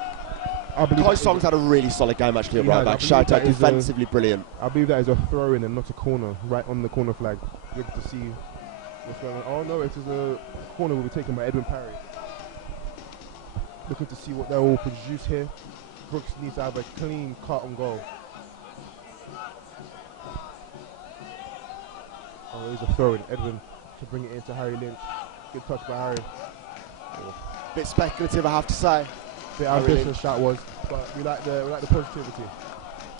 Kai Song's had a really solid game actually at right back. Shout out, defensively brilliant. I believe that is a throw in and not a corner, right on the corner flag. Looking to see what's going on. Oh no, it is a corner will be taken by Edwin Parry. Looking to see what they will produce here. Brookes needs to have a clean cut and goal. Oh, there's a throw in. Edwin to bring it into Harry Lynch. Good touch by Harry. Bit speculative, I have to say. Bit ambitious that was, but we like the positivity.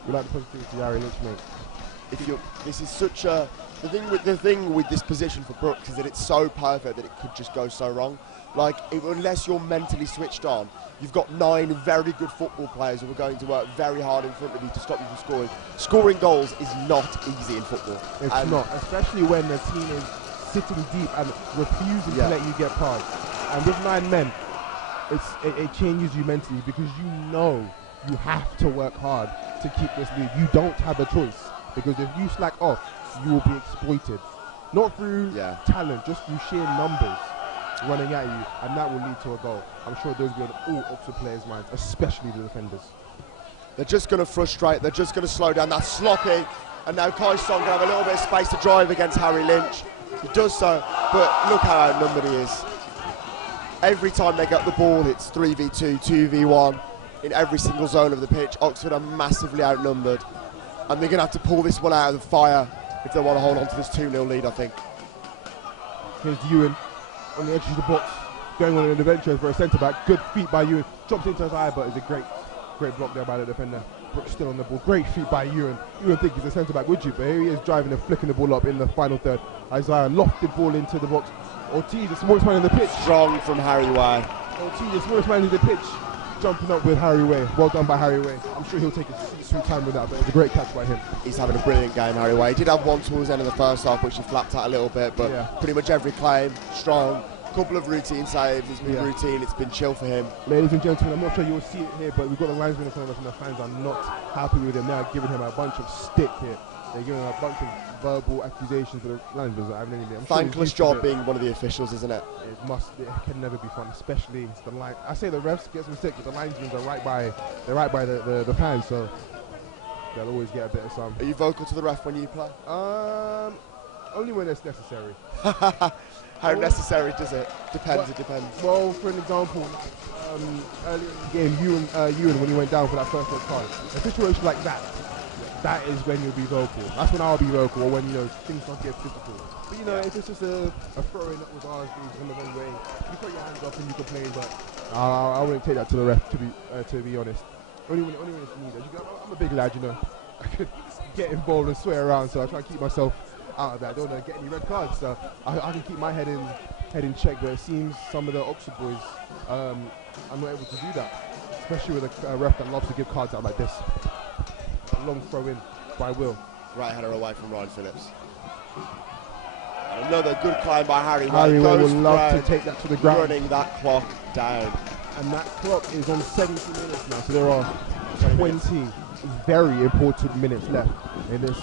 We like the positivity Harry Lynch made. This is such a the thing with this position for Brookes is that it's so perfect that it could just go so wrong. Like unless you're mentally switched on, you've got 9 very good football players who are going to work very hard in front of you to stop you from scoring. Scoring goals is not easy in football. It's not, especially when the team is sitting deep and refusing to let you get past. And with 9 men, it changes you mentally because you know you have to work hard to keep this lead. You don't have a choice because if you slack off, you will be exploited. Not through talent, just through sheer numbers running at you, and that will lead to a goal. I'm sure those will be on all Oxford players' minds, especially the defenders. They're just going to frustrate, they're just going to slow down. That's sloppy, and now Kai Song going to have a little bit of space to drive against Harry Lynch. He does so, but look how outnumbered he is. Every time they get the ball, it's 3v2, 2v1 in every single zone of the pitch. Oxford are massively outnumbered, and they're going to have to pull this one out of the fire if they want to hold on to this 2-0 lead, I think. Here's Ewan on the edge of the box, going on an adventure for a centre-back. Good feet by Ewan, drops into his eye, but it's a great block there by the defender. Brookes still on the ball, great feet by Ewan. You wouldn't think he's a centre-back, would you? But here he is driving and flicking the ball up in the final third. Isaiah lofted ball into the box. Ortiz, the smallest man in the pitch. Strong from Harry Way. Ortiz, the smallest man in the pitch, jumping up with Harry Way. Well done by Harry Way. I'm sure he'll take his sweet time with that, but it's a great catch by him. He's having a brilliant game, Harry Way. He did have one towards the end of the first half, which he flapped out a little bit, but pretty much every claim, strong. Couple of routine saves, it's been routine, it's been chill for him. Ladies and gentlemen, I'm not sure you'll see it here, but we've got the linesman in front of us and the fans are not happy with him. They are giving him a bunch of stick here. They're giving him a bunch of verbal accusations, but the linesman's not having anything. Thankless job being one of the officials, isn't it? It can never be fun, especially the line. I say the refs get some stick, but the linesmen are right by the fans, so they'll always get a bit of some. Are you vocal to the ref when you play? Only when it's necessary. How necessary does it? Depends, it depends. Well, for an example, earlier in the game, Ewan, when he went down for that first red card, a situation like that, that is when you'll be vocal. That's when I'll be vocal, or when, things don't get physical. But, if it's just a throw-in that was ours, it was in the wrong way, you put your hands up and you complain, but I wouldn't take that to the ref, to be honest. Only when it's needed. I'm a big lad, I could get involved and swear around, so I try to keep myself out of that. I don't want to get any red cards, so I can keep my head in check, but it seems some of the Oxford boys are not able to do that, especially with a ref that loves to give cards out like this. A long throw in by Will. Right header away from Ryan Phillips. And another good climb by Harry. Harry would love to take that to the ground. Running that clock down. And that clock is on 70 minutes now, so there are 20 very important minutes left in this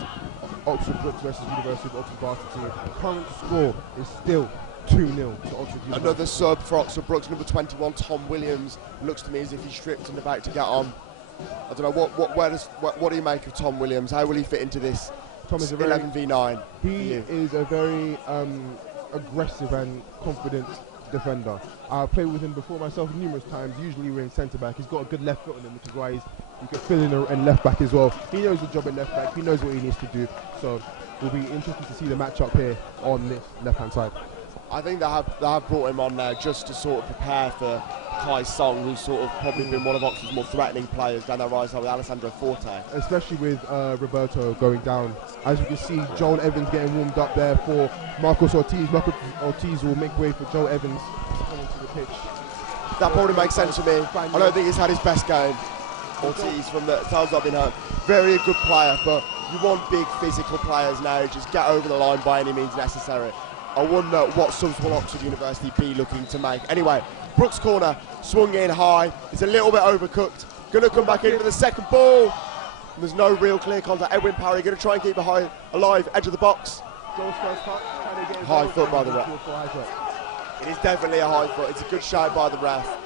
Oxford Brookes versus University of Oxford Varsity. Current score is still 2-0 to Oxford University. Another sub for Oxford Brookes, number 21, Tom Williams. Looks to me as if he's stripped and about to get on. I don't know, what do you make of Tom Williams? How will he fit into this Tom is 11v9? He is a very aggressive and confident defender. I've played with him before myself numerous times. Usually we're in centre-back. He's got a good left foot on him, which is why he can fill in left back as well. He knows the job at left back. He knows what he needs to do. So will be interesting to see the matchup here on this left-hand side. I think they have brought him on now just to sort of prepare for Kai Song, who's sort of probably been one of Oxford's more threatening players down that right side with Alessandro Forte. Especially with Roberto going down. As you can see, Joel Evans getting warmed up there for Marcos Ortiz. Marcos Ortiz will make way for Joel Evans coming to the pitch. That probably makes sense to me. I don't think he's had his best game. Ortiz from the times I've been hurt. Very good player, but you want big physical players now. Just get over the line by any means necessary. I wonder what subs will Oxford University be looking to make. Anyway, Brookes corner, swung in high. It's a little bit overcooked. Going to come back in for the second ball. And there's no real clear contact. Edwin Parry going to try and keep it high, alive, edge of the box. High foot by the ref. It is definitely a high foot. It's a good shout by the ref.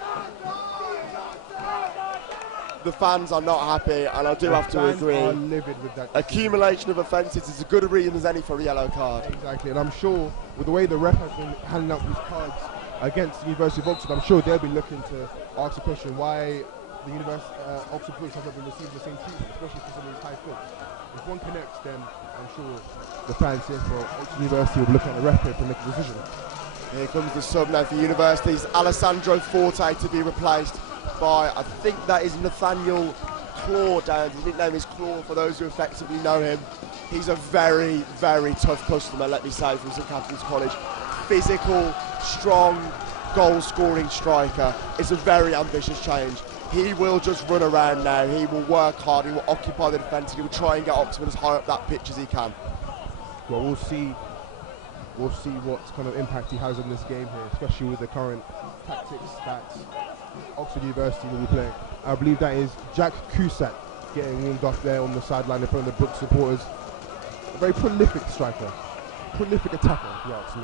The fans are not happy, and I do have to agree. Are livid with that. Accumulation of offences is as good a reason as any for a yellow card. Exactly, and I'm sure with the way the ref has been handing out these cards against the University of Oxford, I'm sure they'll be looking to ask the question why the Oxford Brookes have not been receiving the same treatment, especially for some of these high foots. If one connects, then I'm sure the fans here for Oxford University will look at the ref here to make a decision. Here comes the sub now for Universities. Alessandro Forte to be replaced by, I think that is Nathaniel Claw down. His nickname is Claw for those who effectively know him. He's a very, very tough customer, let me say, from St Catherine's College. Physical, strong, goal-scoring striker. It's a very ambitious change. He will just run around now. He will work hard. He will occupy the defence. And he will try and get Oxford as high up that pitch as he can. Well, we'll see. We'll see what kind of impact he has on this game here, especially with the current tactics that Oxford University will be playing. I believe that is Jack Cusack getting warmed up there on the sideline in front of the Brookes supporters. A very prolific striker, prolific attacker, if you ask me.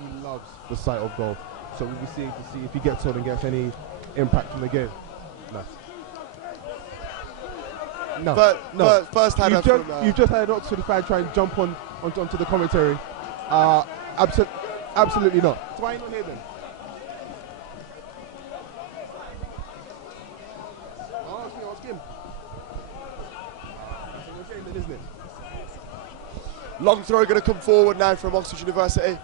He loves the sight of goal. So we'll be seeing to see if he gets on and gets any impact from the game. No. But first header you've just had an Oxford fan try and jump onto the commentary. Absolutely not. So why are you not here then? Ask him. Isn't it? Long throw going to come forward now from Oxford University.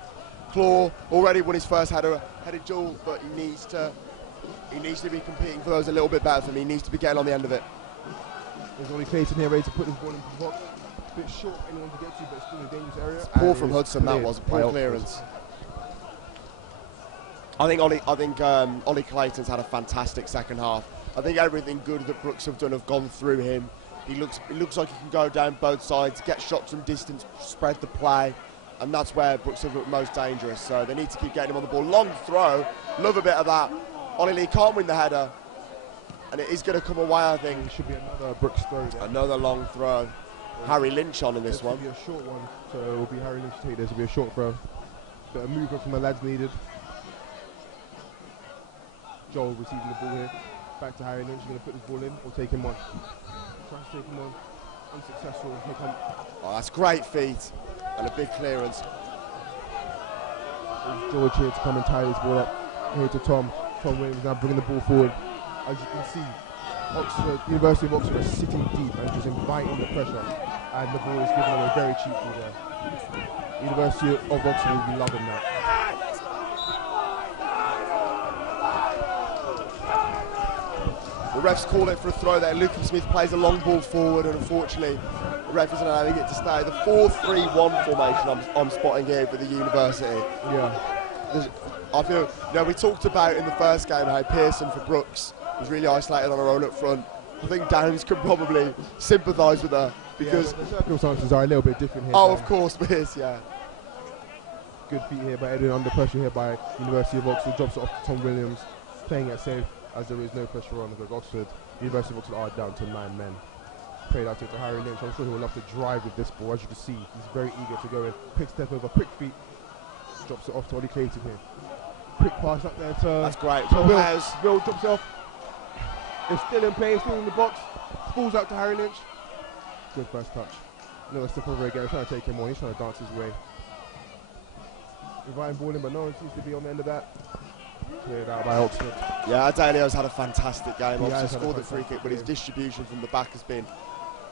Claw already won his first headed duel, but he needs to be competing for those a little bit better for me. He needs to be getting on the end of it. There's only Clayton here ready to put this ball into the box. A bit short for anyone to get to, but still in a dangerous area. It's poor from Hudson, that was. Poor clearance. I think Ollie Clayton's had a fantastic second half. I think everything good that Brookes have done have gone through him. It looks like he can go down both sides, get shots from distance, spread the play, and that's where Brookes have looked most dangerous. So they need to keep getting him on the ball. Long throw, love a bit of that. Ollie Lee can't win the header, and it is going to come away, I think. It should be another Brookes throw there. Another long throw. Harry Lynch on in this one. It'll be a short one, so it will be Harry Lynch to take this. It'll be a short throw. But a movement from the lads needed. Joel receiving the ball here. Back to Harry Lynch. He's going to put this ball in or take him on. Tries to take him on. Unsuccessful. Here come. Oh, that's great feet and a big clearance. There's George here to come and tie this ball up. Here to Tom. Tom Williams now bringing the ball forward. As you can see, University of Oxford is sitting deep and just inviting the pressure, and the ball is given away very cheaply there. University of Oxford will be loving that. The refs call it for a throw there. Luke Smith plays a long ball forward, and unfortunately the ref isn't allowing it to stay. The 4-3-1 formation I'm spotting here for the University. Yeah. I feel, we talked about in the first game how Pearson for Brookes was really isolated on her own up front. I think Downs can probably sympathise with her because the circumstances are a little bit different here. Oh, of course, Pierce, yeah. Good feet here by Edwin, under pressure here by University of Oxford. Drops it off to Tom Williams, playing it safe as there is no pressure on because Oxford. University of Oxford are down to 9 men. Played out to Harry Lynch. I'm sure he will love to drive with this ball. As you can see, he's very eager to go in. Quick step over, quick feet. Drops it off to Ollie Clayton here. Quick pass up there to... That's great. Will drops it off. It's still in play, still in the box. Falls out to Harry Lynch. Good first touch. Another step over again. He's trying to take him on. He's trying to dance his way. Inviting ball in, but no one seems to be on the end of that. Cleared out by Oxford. Yeah, Adelio's had a fantastic game. Obviously scored the free kick, but his distribution from the back has been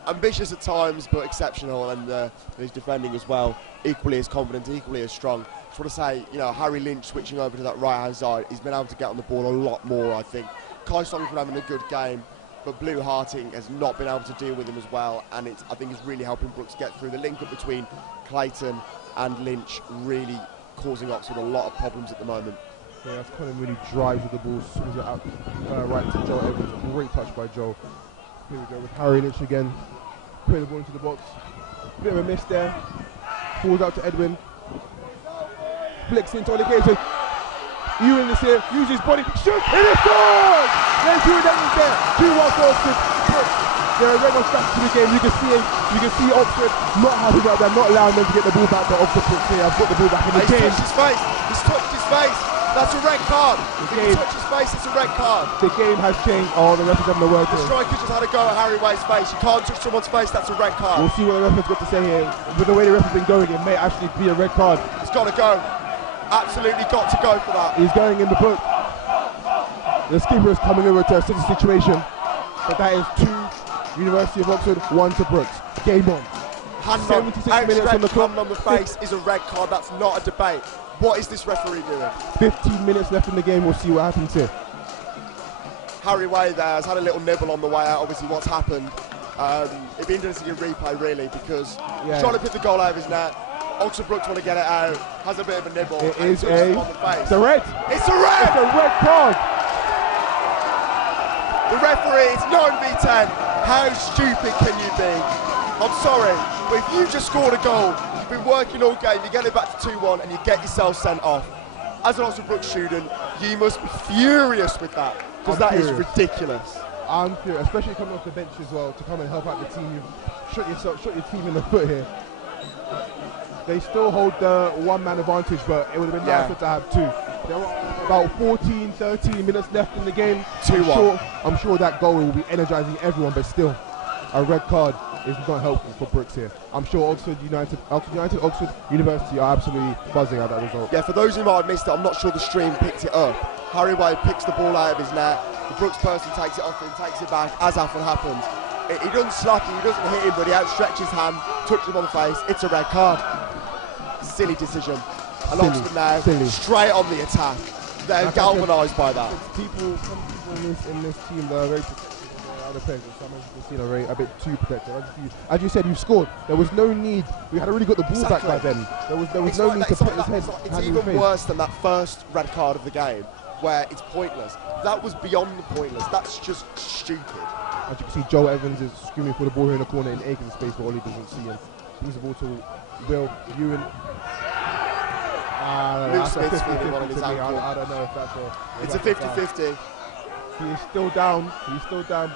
ambitious at times, but exceptional, and he's defending as well, equally as confident, equally as strong. Just want to say, you know, Harry Lynch switching over to that right-hand side, he's been able to get on the ball a lot more, I think. Kai Song's been having a good game, but Blue Harting has not been able to deal with him as well, and I think it's really helping Brookes get through. The link-up between Clayton and Lynch really causing Oxford a lot of problems at the moment. Yeah, that's Colin really drives with the ball, swings it out right to Joe Evans. Great touch by Joe. Here we go with Harry Lynch again. Putting the ball into the box. Bit of a miss there. Falls out to Edwin. Flicks into Olication. Ewan is here, uses his body, shoots, and it scores! There's Ewan Evans there. 2-1 for Oxford. They're a regular start to the game. You can see Oxford not happy about that, not allowing them to get the ball back, but Oxford puts here. I've got the ball back in the game. He's touched his face. He's touched his face. That's a red card. If he touched his face, it's a red card. The game has changed. Oh, the referee's having a word here. The striker just had a go at Harry Wade's face. You can't touch someone's face, that's a red card. We'll see what the referee's got to say here. With the way the referee's been going, it may actually be a red card. It's got to go. Absolutely got to go for that. He's going in the book. The skipper is coming over to assist the situation. But that is 2 University of Oxford, 1 to Brookes. Game on. 76 minutes on the clock. Hand on the face is a red card. That's not a debate. What is this referee doing? 15 minutes left in the game. We'll see what happens here. Harry Wade there has had a little nibble on the way out. Obviously, what's happened. It'd be interesting to replay, really, because he's trying to pick the goal out of his net. Oxford Brookes want to get it out. Has a bit of a nibble. It's a red. It's a red. It's a red card. The referee, it's 9v10. How stupid can you be? I'm sorry, but if you just scored a goal, you've been working all game, you get it back to 2-1 and you get yourself sent off. As an Oxford Brookes student, you must be furious with that, because that is ridiculous. I'm furious, especially coming off the bench as well, to come and help out the team. You've shot your team in the foot here. They still hold the 1-man advantage, but it would have been nicer to have 2. There are about 14, 13 minutes left in the game. 2-1. I'm sure that goal will be energising everyone, but still, a red card is not helpful for Brookes here. I'm sure Oxford University are absolutely buzzing at that result. Yeah, for those who might have missed it, I'm not sure the stream picked it up. Harry Wade picks the ball out of his net. The Brookes person takes it off and takes it back, as often happens. He doesn't slap him, he doesn't hit him, but he outstretches his hand, touches him on the face. It's a red card. Silly decision. And Oxford now straight on the attack. They're galvanised by that. Some people in this team that are very protective of other players, and some of the are a bit too protective. As you said, you scored. There was no need. We had already got the ball back by then. There was no need to put his head. It's even worse than that first red card of the game, where it's pointless. That was beyond the pointless. That's just stupid. As you can see, Joe Evans is screaming for the ball here in the corner in Aiken's space, but Ollie doesn't see him. Brings the ball to Will Ewan. Luke Smith's feeling one of his ankle. I don't know if that's a... It's a 50-50. He is still down.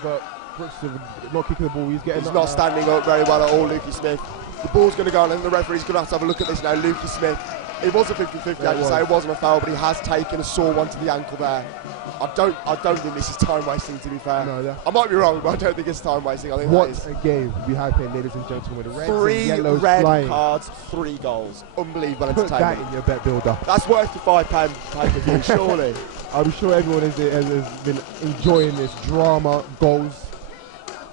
But Brookes is not kicking the ball. He's not standing up very well at all, Lukey Smith. The ball's going to go on, and the referee's going to have a look at this now. Lukey Smith. It was a 50-50, I should say. It wasn't a foul, but he has taken a sore one to the ankle there. I don't think this is time wasting, to be fair. No, I might be wrong, but I don't think it's time wasting. I think what a game we had here, ladies and gentlemen. Reds 3 and yellows red flying. Cards, 3 goals. Unbelievable entertainment. Put that in your bet builder. That's worth the £5 pay-per-view, surely. I'm sure everyone has been enjoying this drama, goals.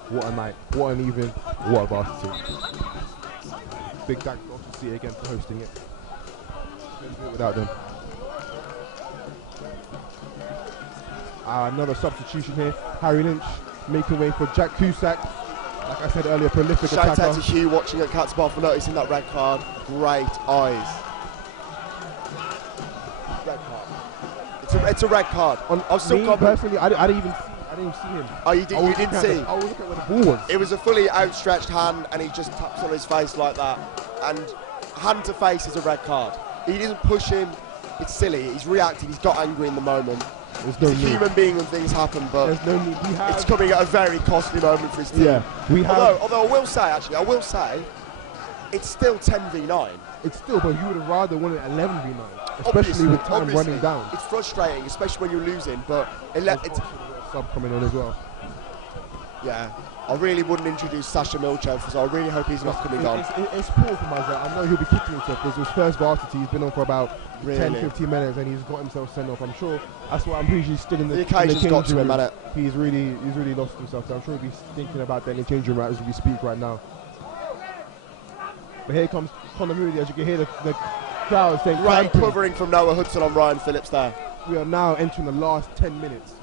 What a night, what an evening, what a varsity. Big thanks to OCFC again for hosting it. Couldn't do it without them. Another substitution here. Harry Lynch making way for Jack Cusack. Like I said earlier, prolific attacker. Shout out to Hugh watching at Cat's Bar for noticing that red card. Great eyes. Red card. It's a red card. I'm still personally, I didn't even see him. Oh, you didn't see? I was looking at where the ball was. It was a fully outstretched hand, and he just taps on his face like that. And hand to face is a red card. He didn't push him. It's silly. He's reacting. He's got angry in the moment. There's no need. He's a human being when things happen, but there's no need. It's coming at a very costly moment for his team. Yeah, although I will say, it's still 10v9. It's still, but you would have rather won it 11v9, especially with time running down. It's frustrating, especially when you're losing, but it's sub coming on as well. Yeah, I really wouldn't introduce Sasha Milchev because I really hope he's not coming on. It's poor for myself. I know he'll be kicking himself because his first varsity, he's been on for about 10-15 minutes and he's got himself sent off. I'm sure that's why I'm pretty sure he's still in the occasion's got to him, hasn't it? He's really lost himself. So I'm sure he'll be thinking about that in the changing room as we speak right now. But here comes Conor Moody, as you can hear the crowd saying. Great covering from Noah Hudson on Ryan Phillips there. We are now entering the last 10 minutes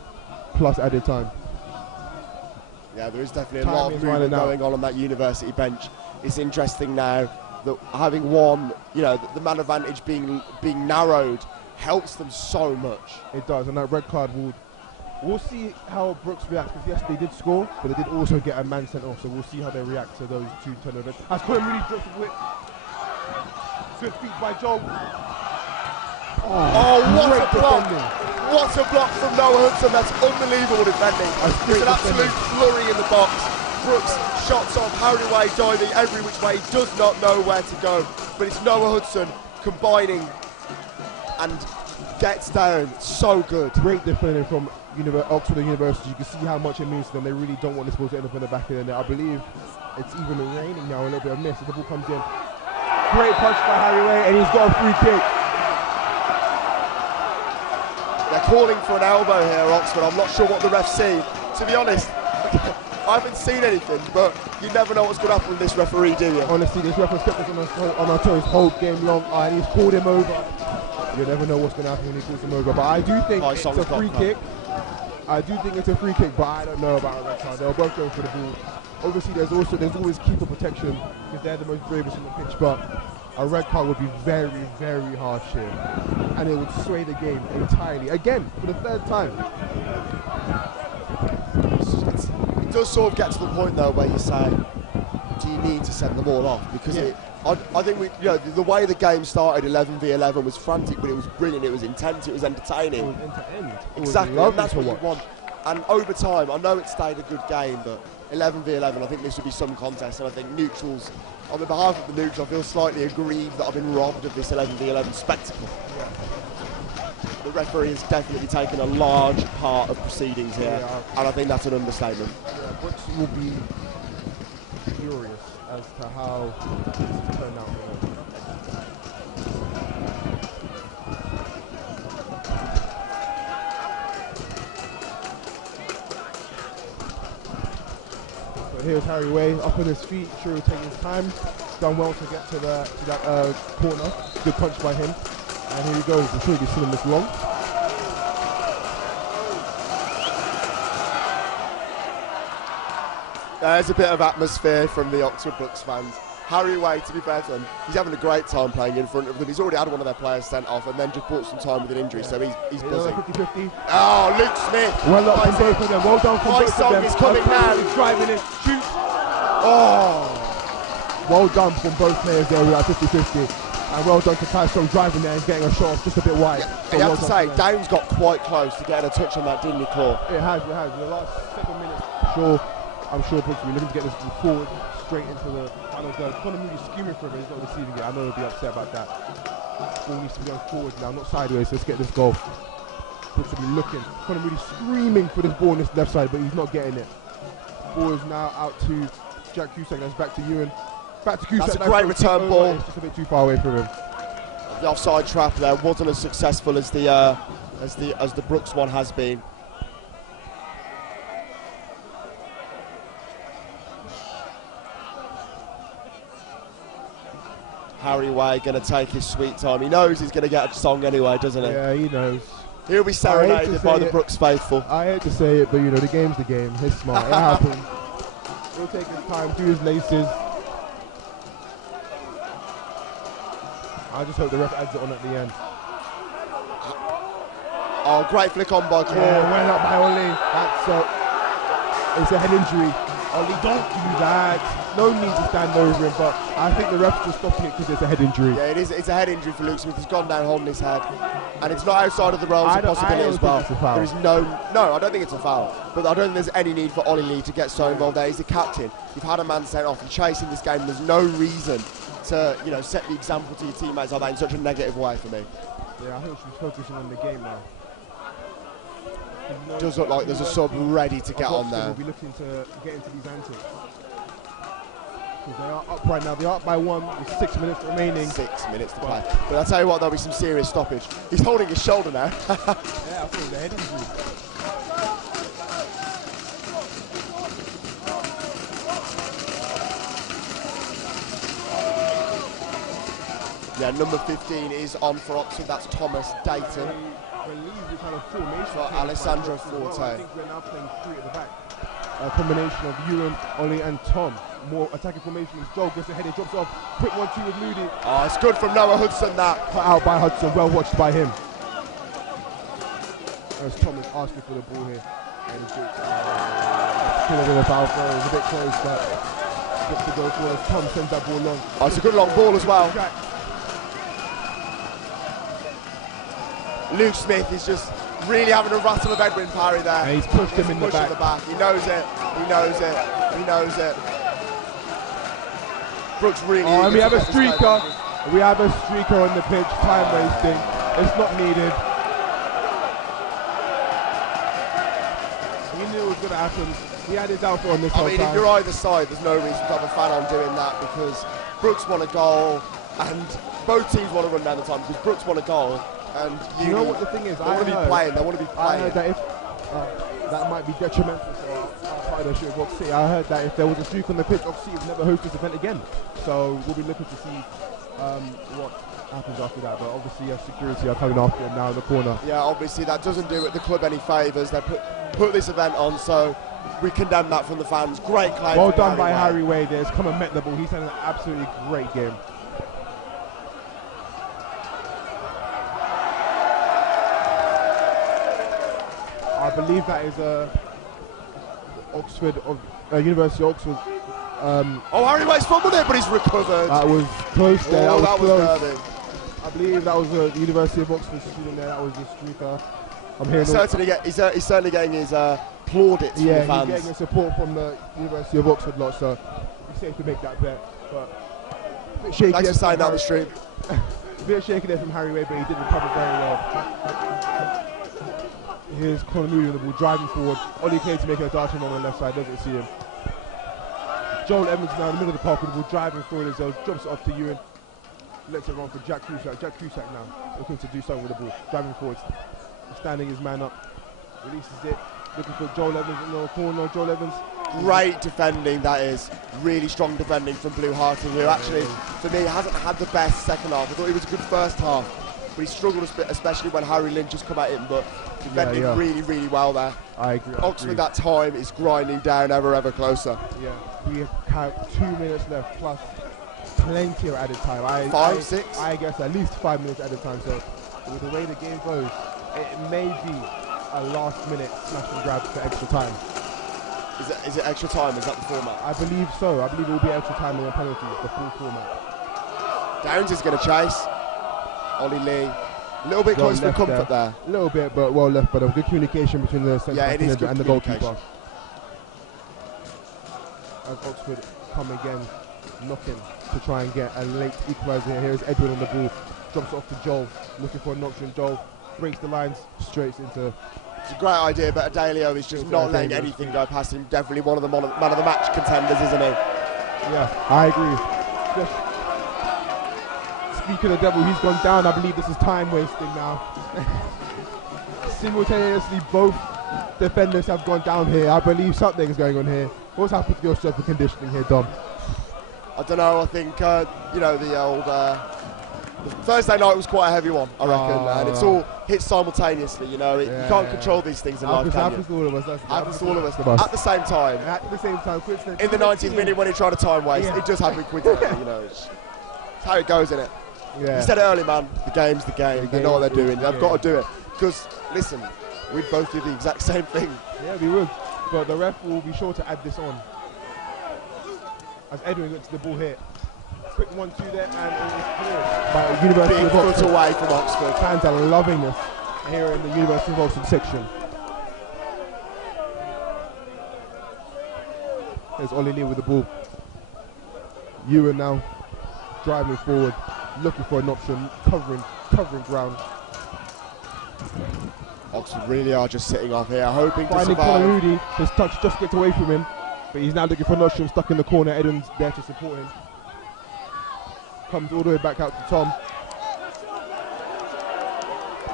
plus added time. Yeah, there is definitely a lot of movement going on that university bench. It's interesting now that having one, you know, the man advantage being narrowed helps them so much. It does, and that red card we'll see how Brookes reacts, because yes, they did score, but they did also get a man sent off, so we'll see how they react to those two turnovers. As Conor Moody drops the whip. Good feet by Joel. Oh, what a block! What a block from Noah Hudson. That's unbelievable defending. It's an absolute flurry in the box. Brookes shots off, Harry Way diving every which way. He does not know where to go. But it's Noah Hudson combining and gets down. So good. Great defending from Oxford University. You can see how much it means to them. They really don't want this ball to end up in the back of the net. I believe it's even raining now, a little bit of miss. The ball comes in. Great punch by Harry Way, and he's got a free kick. They're calling for an elbow here, Oxford. I'm not sure what the ref's seen. To be honest, I haven't seen anything, but you never know what's going to happen with this referee, do you? Honestly, this ref has kept us on our toes whole game long, and he's called him over. You never know what's going to happen when he calls him over, but I do think it's a free kick. I do think it's a free kick, but I don't know about a red card. They're both going for the ball. Obviously, there's always keeper protection because they're the most bravest on the pitch, but a red card would be very, very harsh here, and it would sway the game entirely. Again, for the third time. It does sort of get to the point though where you say, do you need to send them all off? Because I think the way the game started, 11v11, was frantic, but it was brilliant. It was intense. It was entertaining. It was end to end. Exactly, and that's what you want. And over time, I know it stayed a good game, but 11v11, I think this would be some contest, and I think neutrals, on the behalf of the neutrals, I feel slightly aggrieved that I've been robbed of this 11v11 spectacle. Yeah. The referee has definitely taken a large part of proceedings here, and I think that's an understatement. Yeah, Brookes will be furious as to how this has turned out for them. Here's Harry Way up on his feet, sure he'll take his time. Done well to get to that corner. Good punch by him. And here he goes. I'm sure you've seen him this long. There's a bit of atmosphere from the Oxford Brookes fans. Harry Way, to be fair to him, he's having a great time playing in front of them. He's already had one of their players sent off and then just bought some time with an injury, so he's buzzing. 50-50. Oh, Luke Smith. Well done from both of them. Well done from both of them. Is coming now. He's driving it. Shoot. Oh. Well done from both players there. We're at 50-50. And well done to Tyson driving there and getting a shot off just a bit wide. Yeah, you have to say, Downs got quite close to getting a touch on that, didn't he, Claw? It has. In the last 7 minutes, I'm sure Brookes will be looking to get this forward straight into the final third. Conor Moody screaming for him, but he's not receiving it. I know he'll be upset about that. Ball needs to be going forward now, not sideways. Let's get this goal. Brookes will be looking. Conor Moody screaming for this ball on this left side, but he's not getting it. Ball is now out to Jack Cusack. That's back to Ewan. Back to Cusack. That's a great return ball. It's just a bit too far away from him. The offside trap there wasn't as successful as the Brookes one has been. Harry Way going to take his sweet time. He knows he's going to get a song anyway, doesn't he? Yeah, he knows. He'll be serenaded by the Brookes faithful. I hate to say it, but the game's the game. He's smart. It happens. He'll take his time, do his laces. I just hope the ref adds it on at the end. Oh, great flick on by Claw. Yeah, well up by Ollie. It's a head injury. Ollie, don't do that. No need to stand over him, but I think the ref's just stopping it because it's a head injury. Yeah, it is. It's a head injury for Luke Smith. He's gone down holding his head, and it's not outside of the realms of possibility as well. There is no, I don't think it's a foul, but I don't think there's any need for Ollie Lee to get so involved there. He's the captain. You've had a man sent off and chasing this game. There's no reason to, set the example to your teammates like that in such a negative way for me. Yeah, I think we should be focusing on the game now. Does look like there's a sub ready to get on there. We'll be looking to get into these antics. They are up right now. They are up by 1 with 6 minutes remaining. 6 minutes to play. But I'll tell you what, there'll be some serious stoppage. He's holding his shoulder now. Yeah, I thought it was a head injury. Yeah, number 15 is on for Oxford. That's Thomas Dayton. I believe we've had a formation for Alessandro Forte. I think we're now playing 3 at the back. A combination of Ewan, Ollie and Tom. More attacking formation as Joel gets ahead, he drops off. Quick 1-2 with Moody. Oh, it's good from Noah Hudson, that. Cut out by Hudson, well watched by him. As Thomas asking for the ball here. And it's still a bit of foul throw, it's a bit close, but gets to go for as Tom sends that ball long. Oh, it's a good long ball as well. Luke Smith is just really having a rattle of Edwin Parry there. And he's pushed him in the back. He knows it. He knows it. He knows it. Brookes really. Oh, and we have a streaker. We have a streaker on the pitch. Time wasting. It's not needed. We knew it was going to happen. He had his outfit on this whole time. If you're either side, there's no reason to have a fan on doing that because Brookes won a goal and both teams want to run down the time because Brookes won a goal. And you know what the thing is? They want to be playing. They want to be playing. I heard that if that might be detrimental for our part of the show of Ox City. I heard that if there was a streak on the pitch, Ox City would never host this event again. So we'll be looking to see what happens after that. But obviously, security are coming after him now in the corner. Yeah, obviously that doesn't do the club any favours. They put this event on, so we condemn that from the fans. Great claim. Well done by Harry Wade. There's come and met the ball. He's had an absolutely great game. I believe that is Oxford of University of Oxford. Oh, Harry Wade's fumbled it, but he's recovered. That was close there. Oh, that was close. nervy. I believe that was the University of Oxford student there. That was the streaker. I'm hearing he's certainly getting his plaudits from the fans. Yeah, he's getting the support from the University of Oxford lot, so he's safe to make that bet. But a bit shaky. Thanks for saying that on the stream. A bit shaky there from Harry Wade, but he did recover very well. Here's Conor Moody on the ball, driving forward. Ollie Kane to make a dart on the left side, doesn't see him. Joel Evans now in the middle of the park with the ball, driving forward as well, jumps it off to Ewan. Lets it run for Jack Cusack. Jack Cusack now looking to do something with the ball, driving forward. Standing his man up, releases it, looking for Joel Evans in the corner. Joel Evans. Great defending, that is. Really strong defending from Blue Hearted, who actually, for me, hasn't had the best second half. I thought he was a good first half, but he struggled especially when Harry Lynch has come at him, but defending really, really well there. I agree. Oxford that time is grinding down ever closer. Yeah, we have 2 minutes left plus plenty of added time. 5, 6? I guess at least 5 minutes added time. So with the way the game goes, it may be a last minute smash and grab for extra time. Is it extra time? Is that the format? I believe so. I believe it will be extra time and then penalties, the full format. Downs is going to chase. Ollie Lee. A little bit close for comfort there. A little bit, but well left, but good communication between the centre back and the goalkeeper. As Oxford come again, knocking to try and get a late equaliser here. Here's Edwin on the ball, drops off to Joel, looking for an option. Joel breaks the lines straight into. It's a great idea, but Adelio is just not letting anything go past him. Definitely one of the man of the match contenders, isn't he? Yeah, I agree. Speaking of the devil, he's gone down. I believe this is time wasting now. Simultaneously, both defenders have gone down here. I believe something is going on here. What's happened to your strength and conditioning here, Dom? I don't know. I think the old the Thursday night was quite a heavy one, I reckon, and it's all hit simultaneously. You can't control these things in life. Happens to all of us. Happens to all of us at the same time. At the same time, in the 90th minute when he tried to time waste, it just happened quickly. It's how it goes, isn't it? Yeah. You said it early, man. The game's the game. They know what they're doing. They've got to do it. Because, listen, we'd both do the exact same thing. Yeah, we would. But the ref will be sure to add this on. As Edwin gets the ball here. Quick 1-2 there, and it is cleared by University of Oxford. Foot away from Oxford. Fans are loving this here in the University of Oxford section. There's Ollie Lee with the ball. Ewan now driving forward, looking for an option, covering ground. Oxford really are just sitting off here, hoping to Finding survive. Conor Moody, his touch just gets away from him, but he's now looking for Nottingham, stuck in the corner. Edens there to support him. Comes all the way back out to Tom.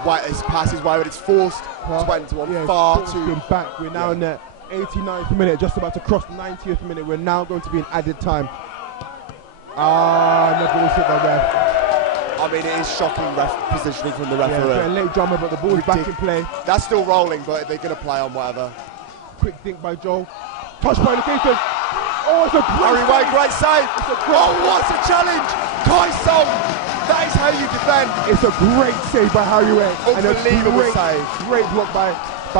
White, his pass is wide, but it's forced. 21 far too back. We're now in the 89th minute, just about to cross the 90th minute. We're now going to be in added time. Never will sit there. I mean, it is shocking positioning from the referee. Yeah, a late drummer, but the ball is back in play. That's still rolling, but they're going to play on whatever. Quick think by Joel. Touch by location. Oh, it's a Harry Way, great save. Oh, what a challenge. Kai Song. That is how you defend. It's a great save by Harry Way. Unbelievable save. Great block by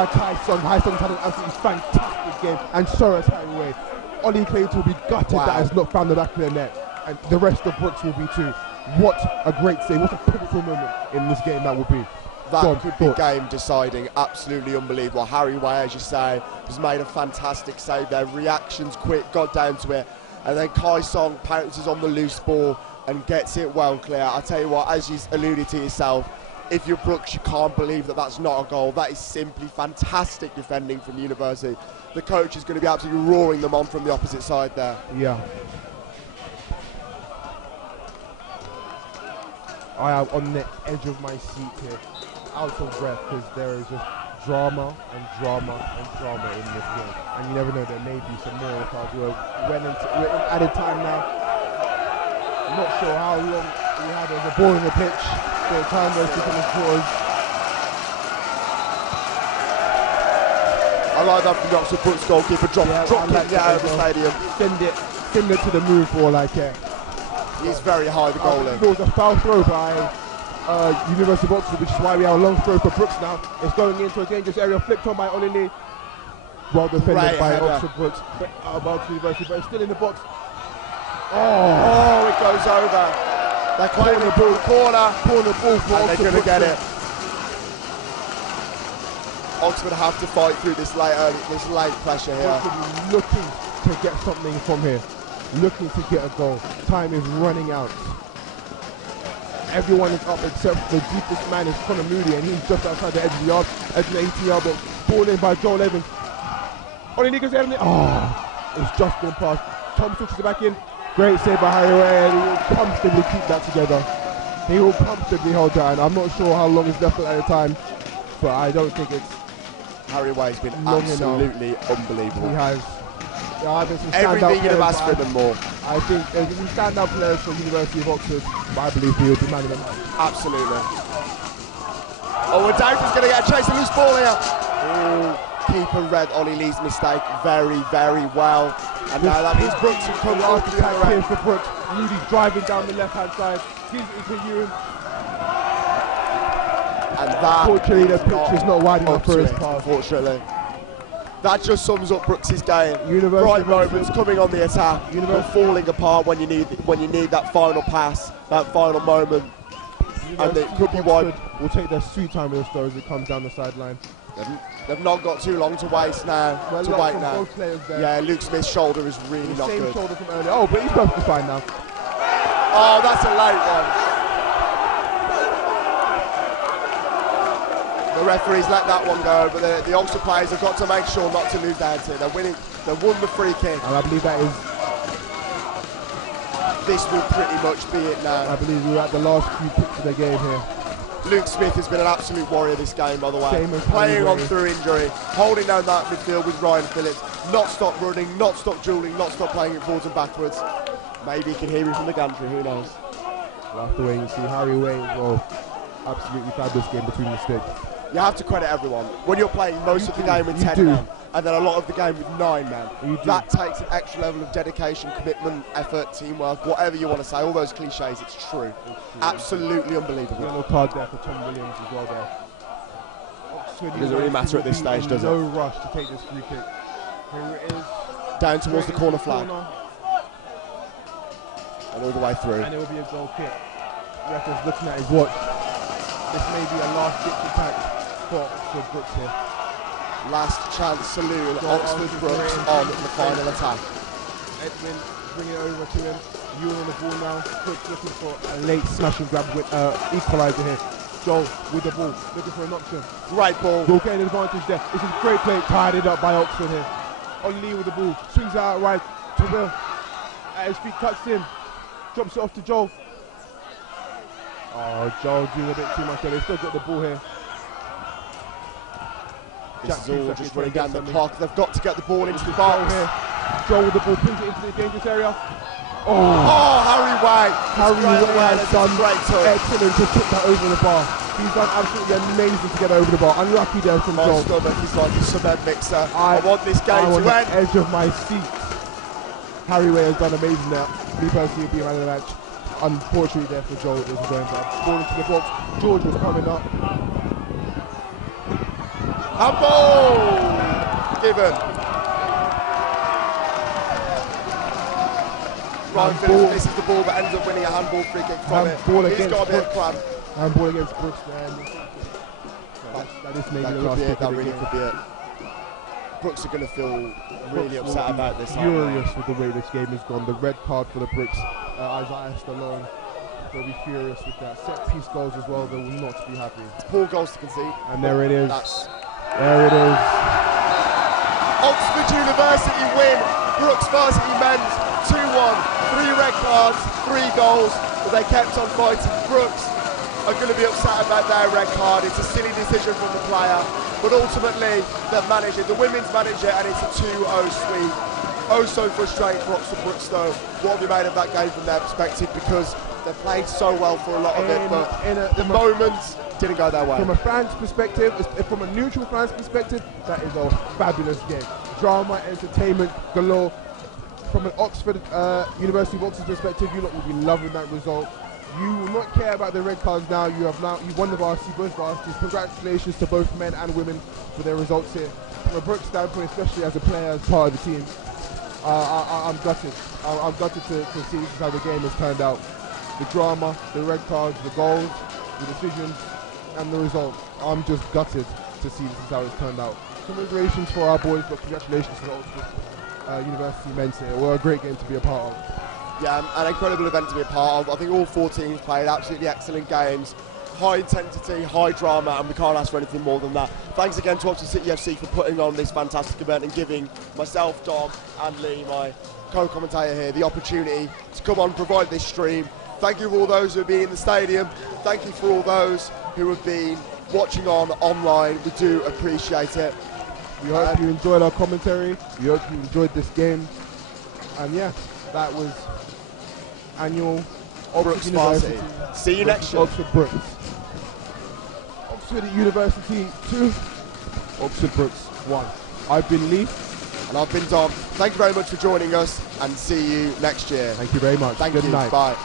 Kai Song. Kai Song's had an absolutely fantastic game, and so has Harry Way. Ollie Clayton will be gutted that has not found the back of the net, and the rest of Brookes will be too. What a great save, what a pivotal moment in this game that will be. That could be game deciding, absolutely unbelievable. Harry Way, as you say, has made a fantastic save there. Reactions quick, got down to it, and then Kai Song pounces on the loose ball and gets it well clear. I tell you what, as you alluded to yourself, if you're Brookes, you can't believe that that's not a goal. That is simply fantastic defending from University. The coach is going to be absolutely roaring them on from the opposite side there. Yeah. I am on the edge of my seat here, out of breath, because there is just drama and drama and drama in this game. And you never know, there may be some more. We're in added time now. I'm not sure how long we had as a ball in the pitch, so time was taking us forward. I like that from the Oxford Brookes goalkeeper, dropping it out of the stadium. Send it similar to the move for like He's very high, the goal in. It was a foul throw by University of Oxford, which is why we have a long throw for Brookes now. It's going into a dangerous area, flipped on by Olili. Well defended by Oxford Brookes, but Oxford University, but it's still in the box. Oh, it goes over. They're playing the ball, corner ball for and Oxford. They're going to get it. Oxford have to fight through this late pressure here. Oxford looking to get something from here. Looking to get a goal. Time is running out. Everyone is up except the deepest man is Conor Moody, and he's just outside the edge of the yard, edge of the 80 yard, but ball in by Joel Evans. Only niggas Evans. It's just gone past. Tom switches it back in. Great save by Harry Way, and he will comfortably keep that together. He will comfortably hold that, and I'm not sure how long is left at a time, but I don't think it's Harry Way's been absolutely unbelievable. He has. Everything you'd have asked for them more. I think there's some standout players from University of Oxford, but I believe he will be man of the match. Absolutely. Oh, and Dowford's going to get a chase, a loose ball here. Oh, keeper read Ollie Lee's mistake very, very well. And now that means Brookes will come off the other end. For Brookes. Moody driving down the left-hand side. Gives it to Ewan. And that, unfortunately, the pitch is not wide enough for his pass. Unfortunately. That just sums up Brookes' game. Bright moments coming on the attack, but falling apart when you need that final pass, that final moment. And it could be wide. We'll take their sweet time with this though as it comes down the sideline. They've not got too long to waste now. Yeah, Luke Smith's shoulder is really not good. Same shoulder from earlier. Oh, but he's perfectly fine now. Oh, that's a late one. The referees let that one go, but the Oxford players have got to make sure not to lose out here. They're winning. They won the free kick. And I believe that is. This will pretty much be it now. I believe we're at the last few kicks of the game here. Luke Smith has been an absolute warrior this game, by the way. Playing on through injury, holding down that midfield with Ryan Phillips. Not stop running, not stop dueling, not stop playing it forwards and backwards. Maybe he can hear me from the gantry, who knows? We'll have to wait and see. Harry Way as well. Absolutely fabulous game between the sticks. You have to credit everyone. When you're playing most of the game with 10 men, and then a lot of the game with 9 men, that takes an extra level of dedication, commitment, effort, teamwork, whatever you want to say. All those cliches, it's true. Absolutely unbelievable. Yellow card there for Tom Williams as well there. It doesn't really matter at this stage, does it? No rush to take this free kick. Here it is. Down towards the corner flag. And all the way through. And it will be a goal kick. Referee's looking at his watch. This may be a last-ditch attack for Oxford Brookes here. Last chance saloon, Oxford Brookes on the final attack. Edwin bring it over to him. Ewan on the ball now. Brookes looking for a late smash and grab with equaliser here. Joel with the ball, looking for an option. Great ball. Will get an advantage there. This is a great play, tied it up by Oxford here. Oli with the ball, swings out right to Will. At his feet, cuts in, drops it off to Joel. Oh, Joel doing a bit too much there. They've still got the ball here. This is all just running down the clock. They've got to get the ball into the box. Here. Joel with the ball, pins it into the dangerous area. Harry Way. Harry Way has done great touch. excellent to put that over the bar. He's done absolutely amazing to get over the bar. Unlucky there from Joel. My stomach is like a cement mixer. I want this game to end. I'm on the edge of my seat. Harry Way has done amazing there. Me personally would be man of the match. Unfortunately there for Joel, it was going back. Ball into the box. George was coming up. Handball given. Ryan Phillips, this is the ball that ends up winning a handball free kick from it. He's got a bit of cramp. Handball against Brookes there. That is maybe the last kick that of the really game. could be it. Brookes are going to feel really upset about this. Furious with the way this game has gone. The red card for the Brookes. Isaiah Stallone. They'll be furious with that. Set piece goals as well. They will not be happy. It's 4 goals to concede. And there it is. There it is. Oxford University win. Brookes Varsity Men's 2-1. 3 red cards, 3 goals, but they kept on fighting. Brookes are going to be upset about their red card. It's a silly decision from the player, but ultimately they've managed it. The women's manage it, and it's a 2-0 sweep. Oh, so frustrating for Oxford Brookes though. What have you made of that game from their perspective? Because they played so well for a lot of it, but the moments didn't go their way. From a fan's perspective, from a neutral fan's perspective, that is a fabulous game. Drama, entertainment galore. From an Oxford, University of Oxford perspective, you lot will be loving that result. You will not care about the red cards now. You won the varsity, both varsities. Congratulations to both men and women for their results here. From a Brookes standpoint, especially as a player, as part of the team, I'm gutted. I'm gutted to see this is how the game has turned out. The drama, the red cards, the goals, the decisions, and the result. I'm just gutted to see this is how it's turned out. Congratulations for our boys, but congratulations to the Oxford University Men's here. Well, a great game to be a part of. Yeah, an incredible event to be a part of. I think all 4 teams played absolutely excellent games. High intensity, high drama, and we can't ask for anything more than that. Thanks again to Oxford City FC for putting on this fantastic event and giving myself, Dom, and Lee, my co-commentator here, the opportunity to come on and provide this stream. Thank you for all those who have been in the stadium. Thank you for all those who have been watching online. We do appreciate it. We hope you enjoyed our commentary. We hope you enjoyed this game. And yeah, that was annual Brookes Varsity. See you next year. Oxford Brookes. Oxford University 2, Oxford Brookes 1. I've been Lee. And I've been Dom. Thank you very much for joining us, and see you next year. Thank you very much. Good night. Bye.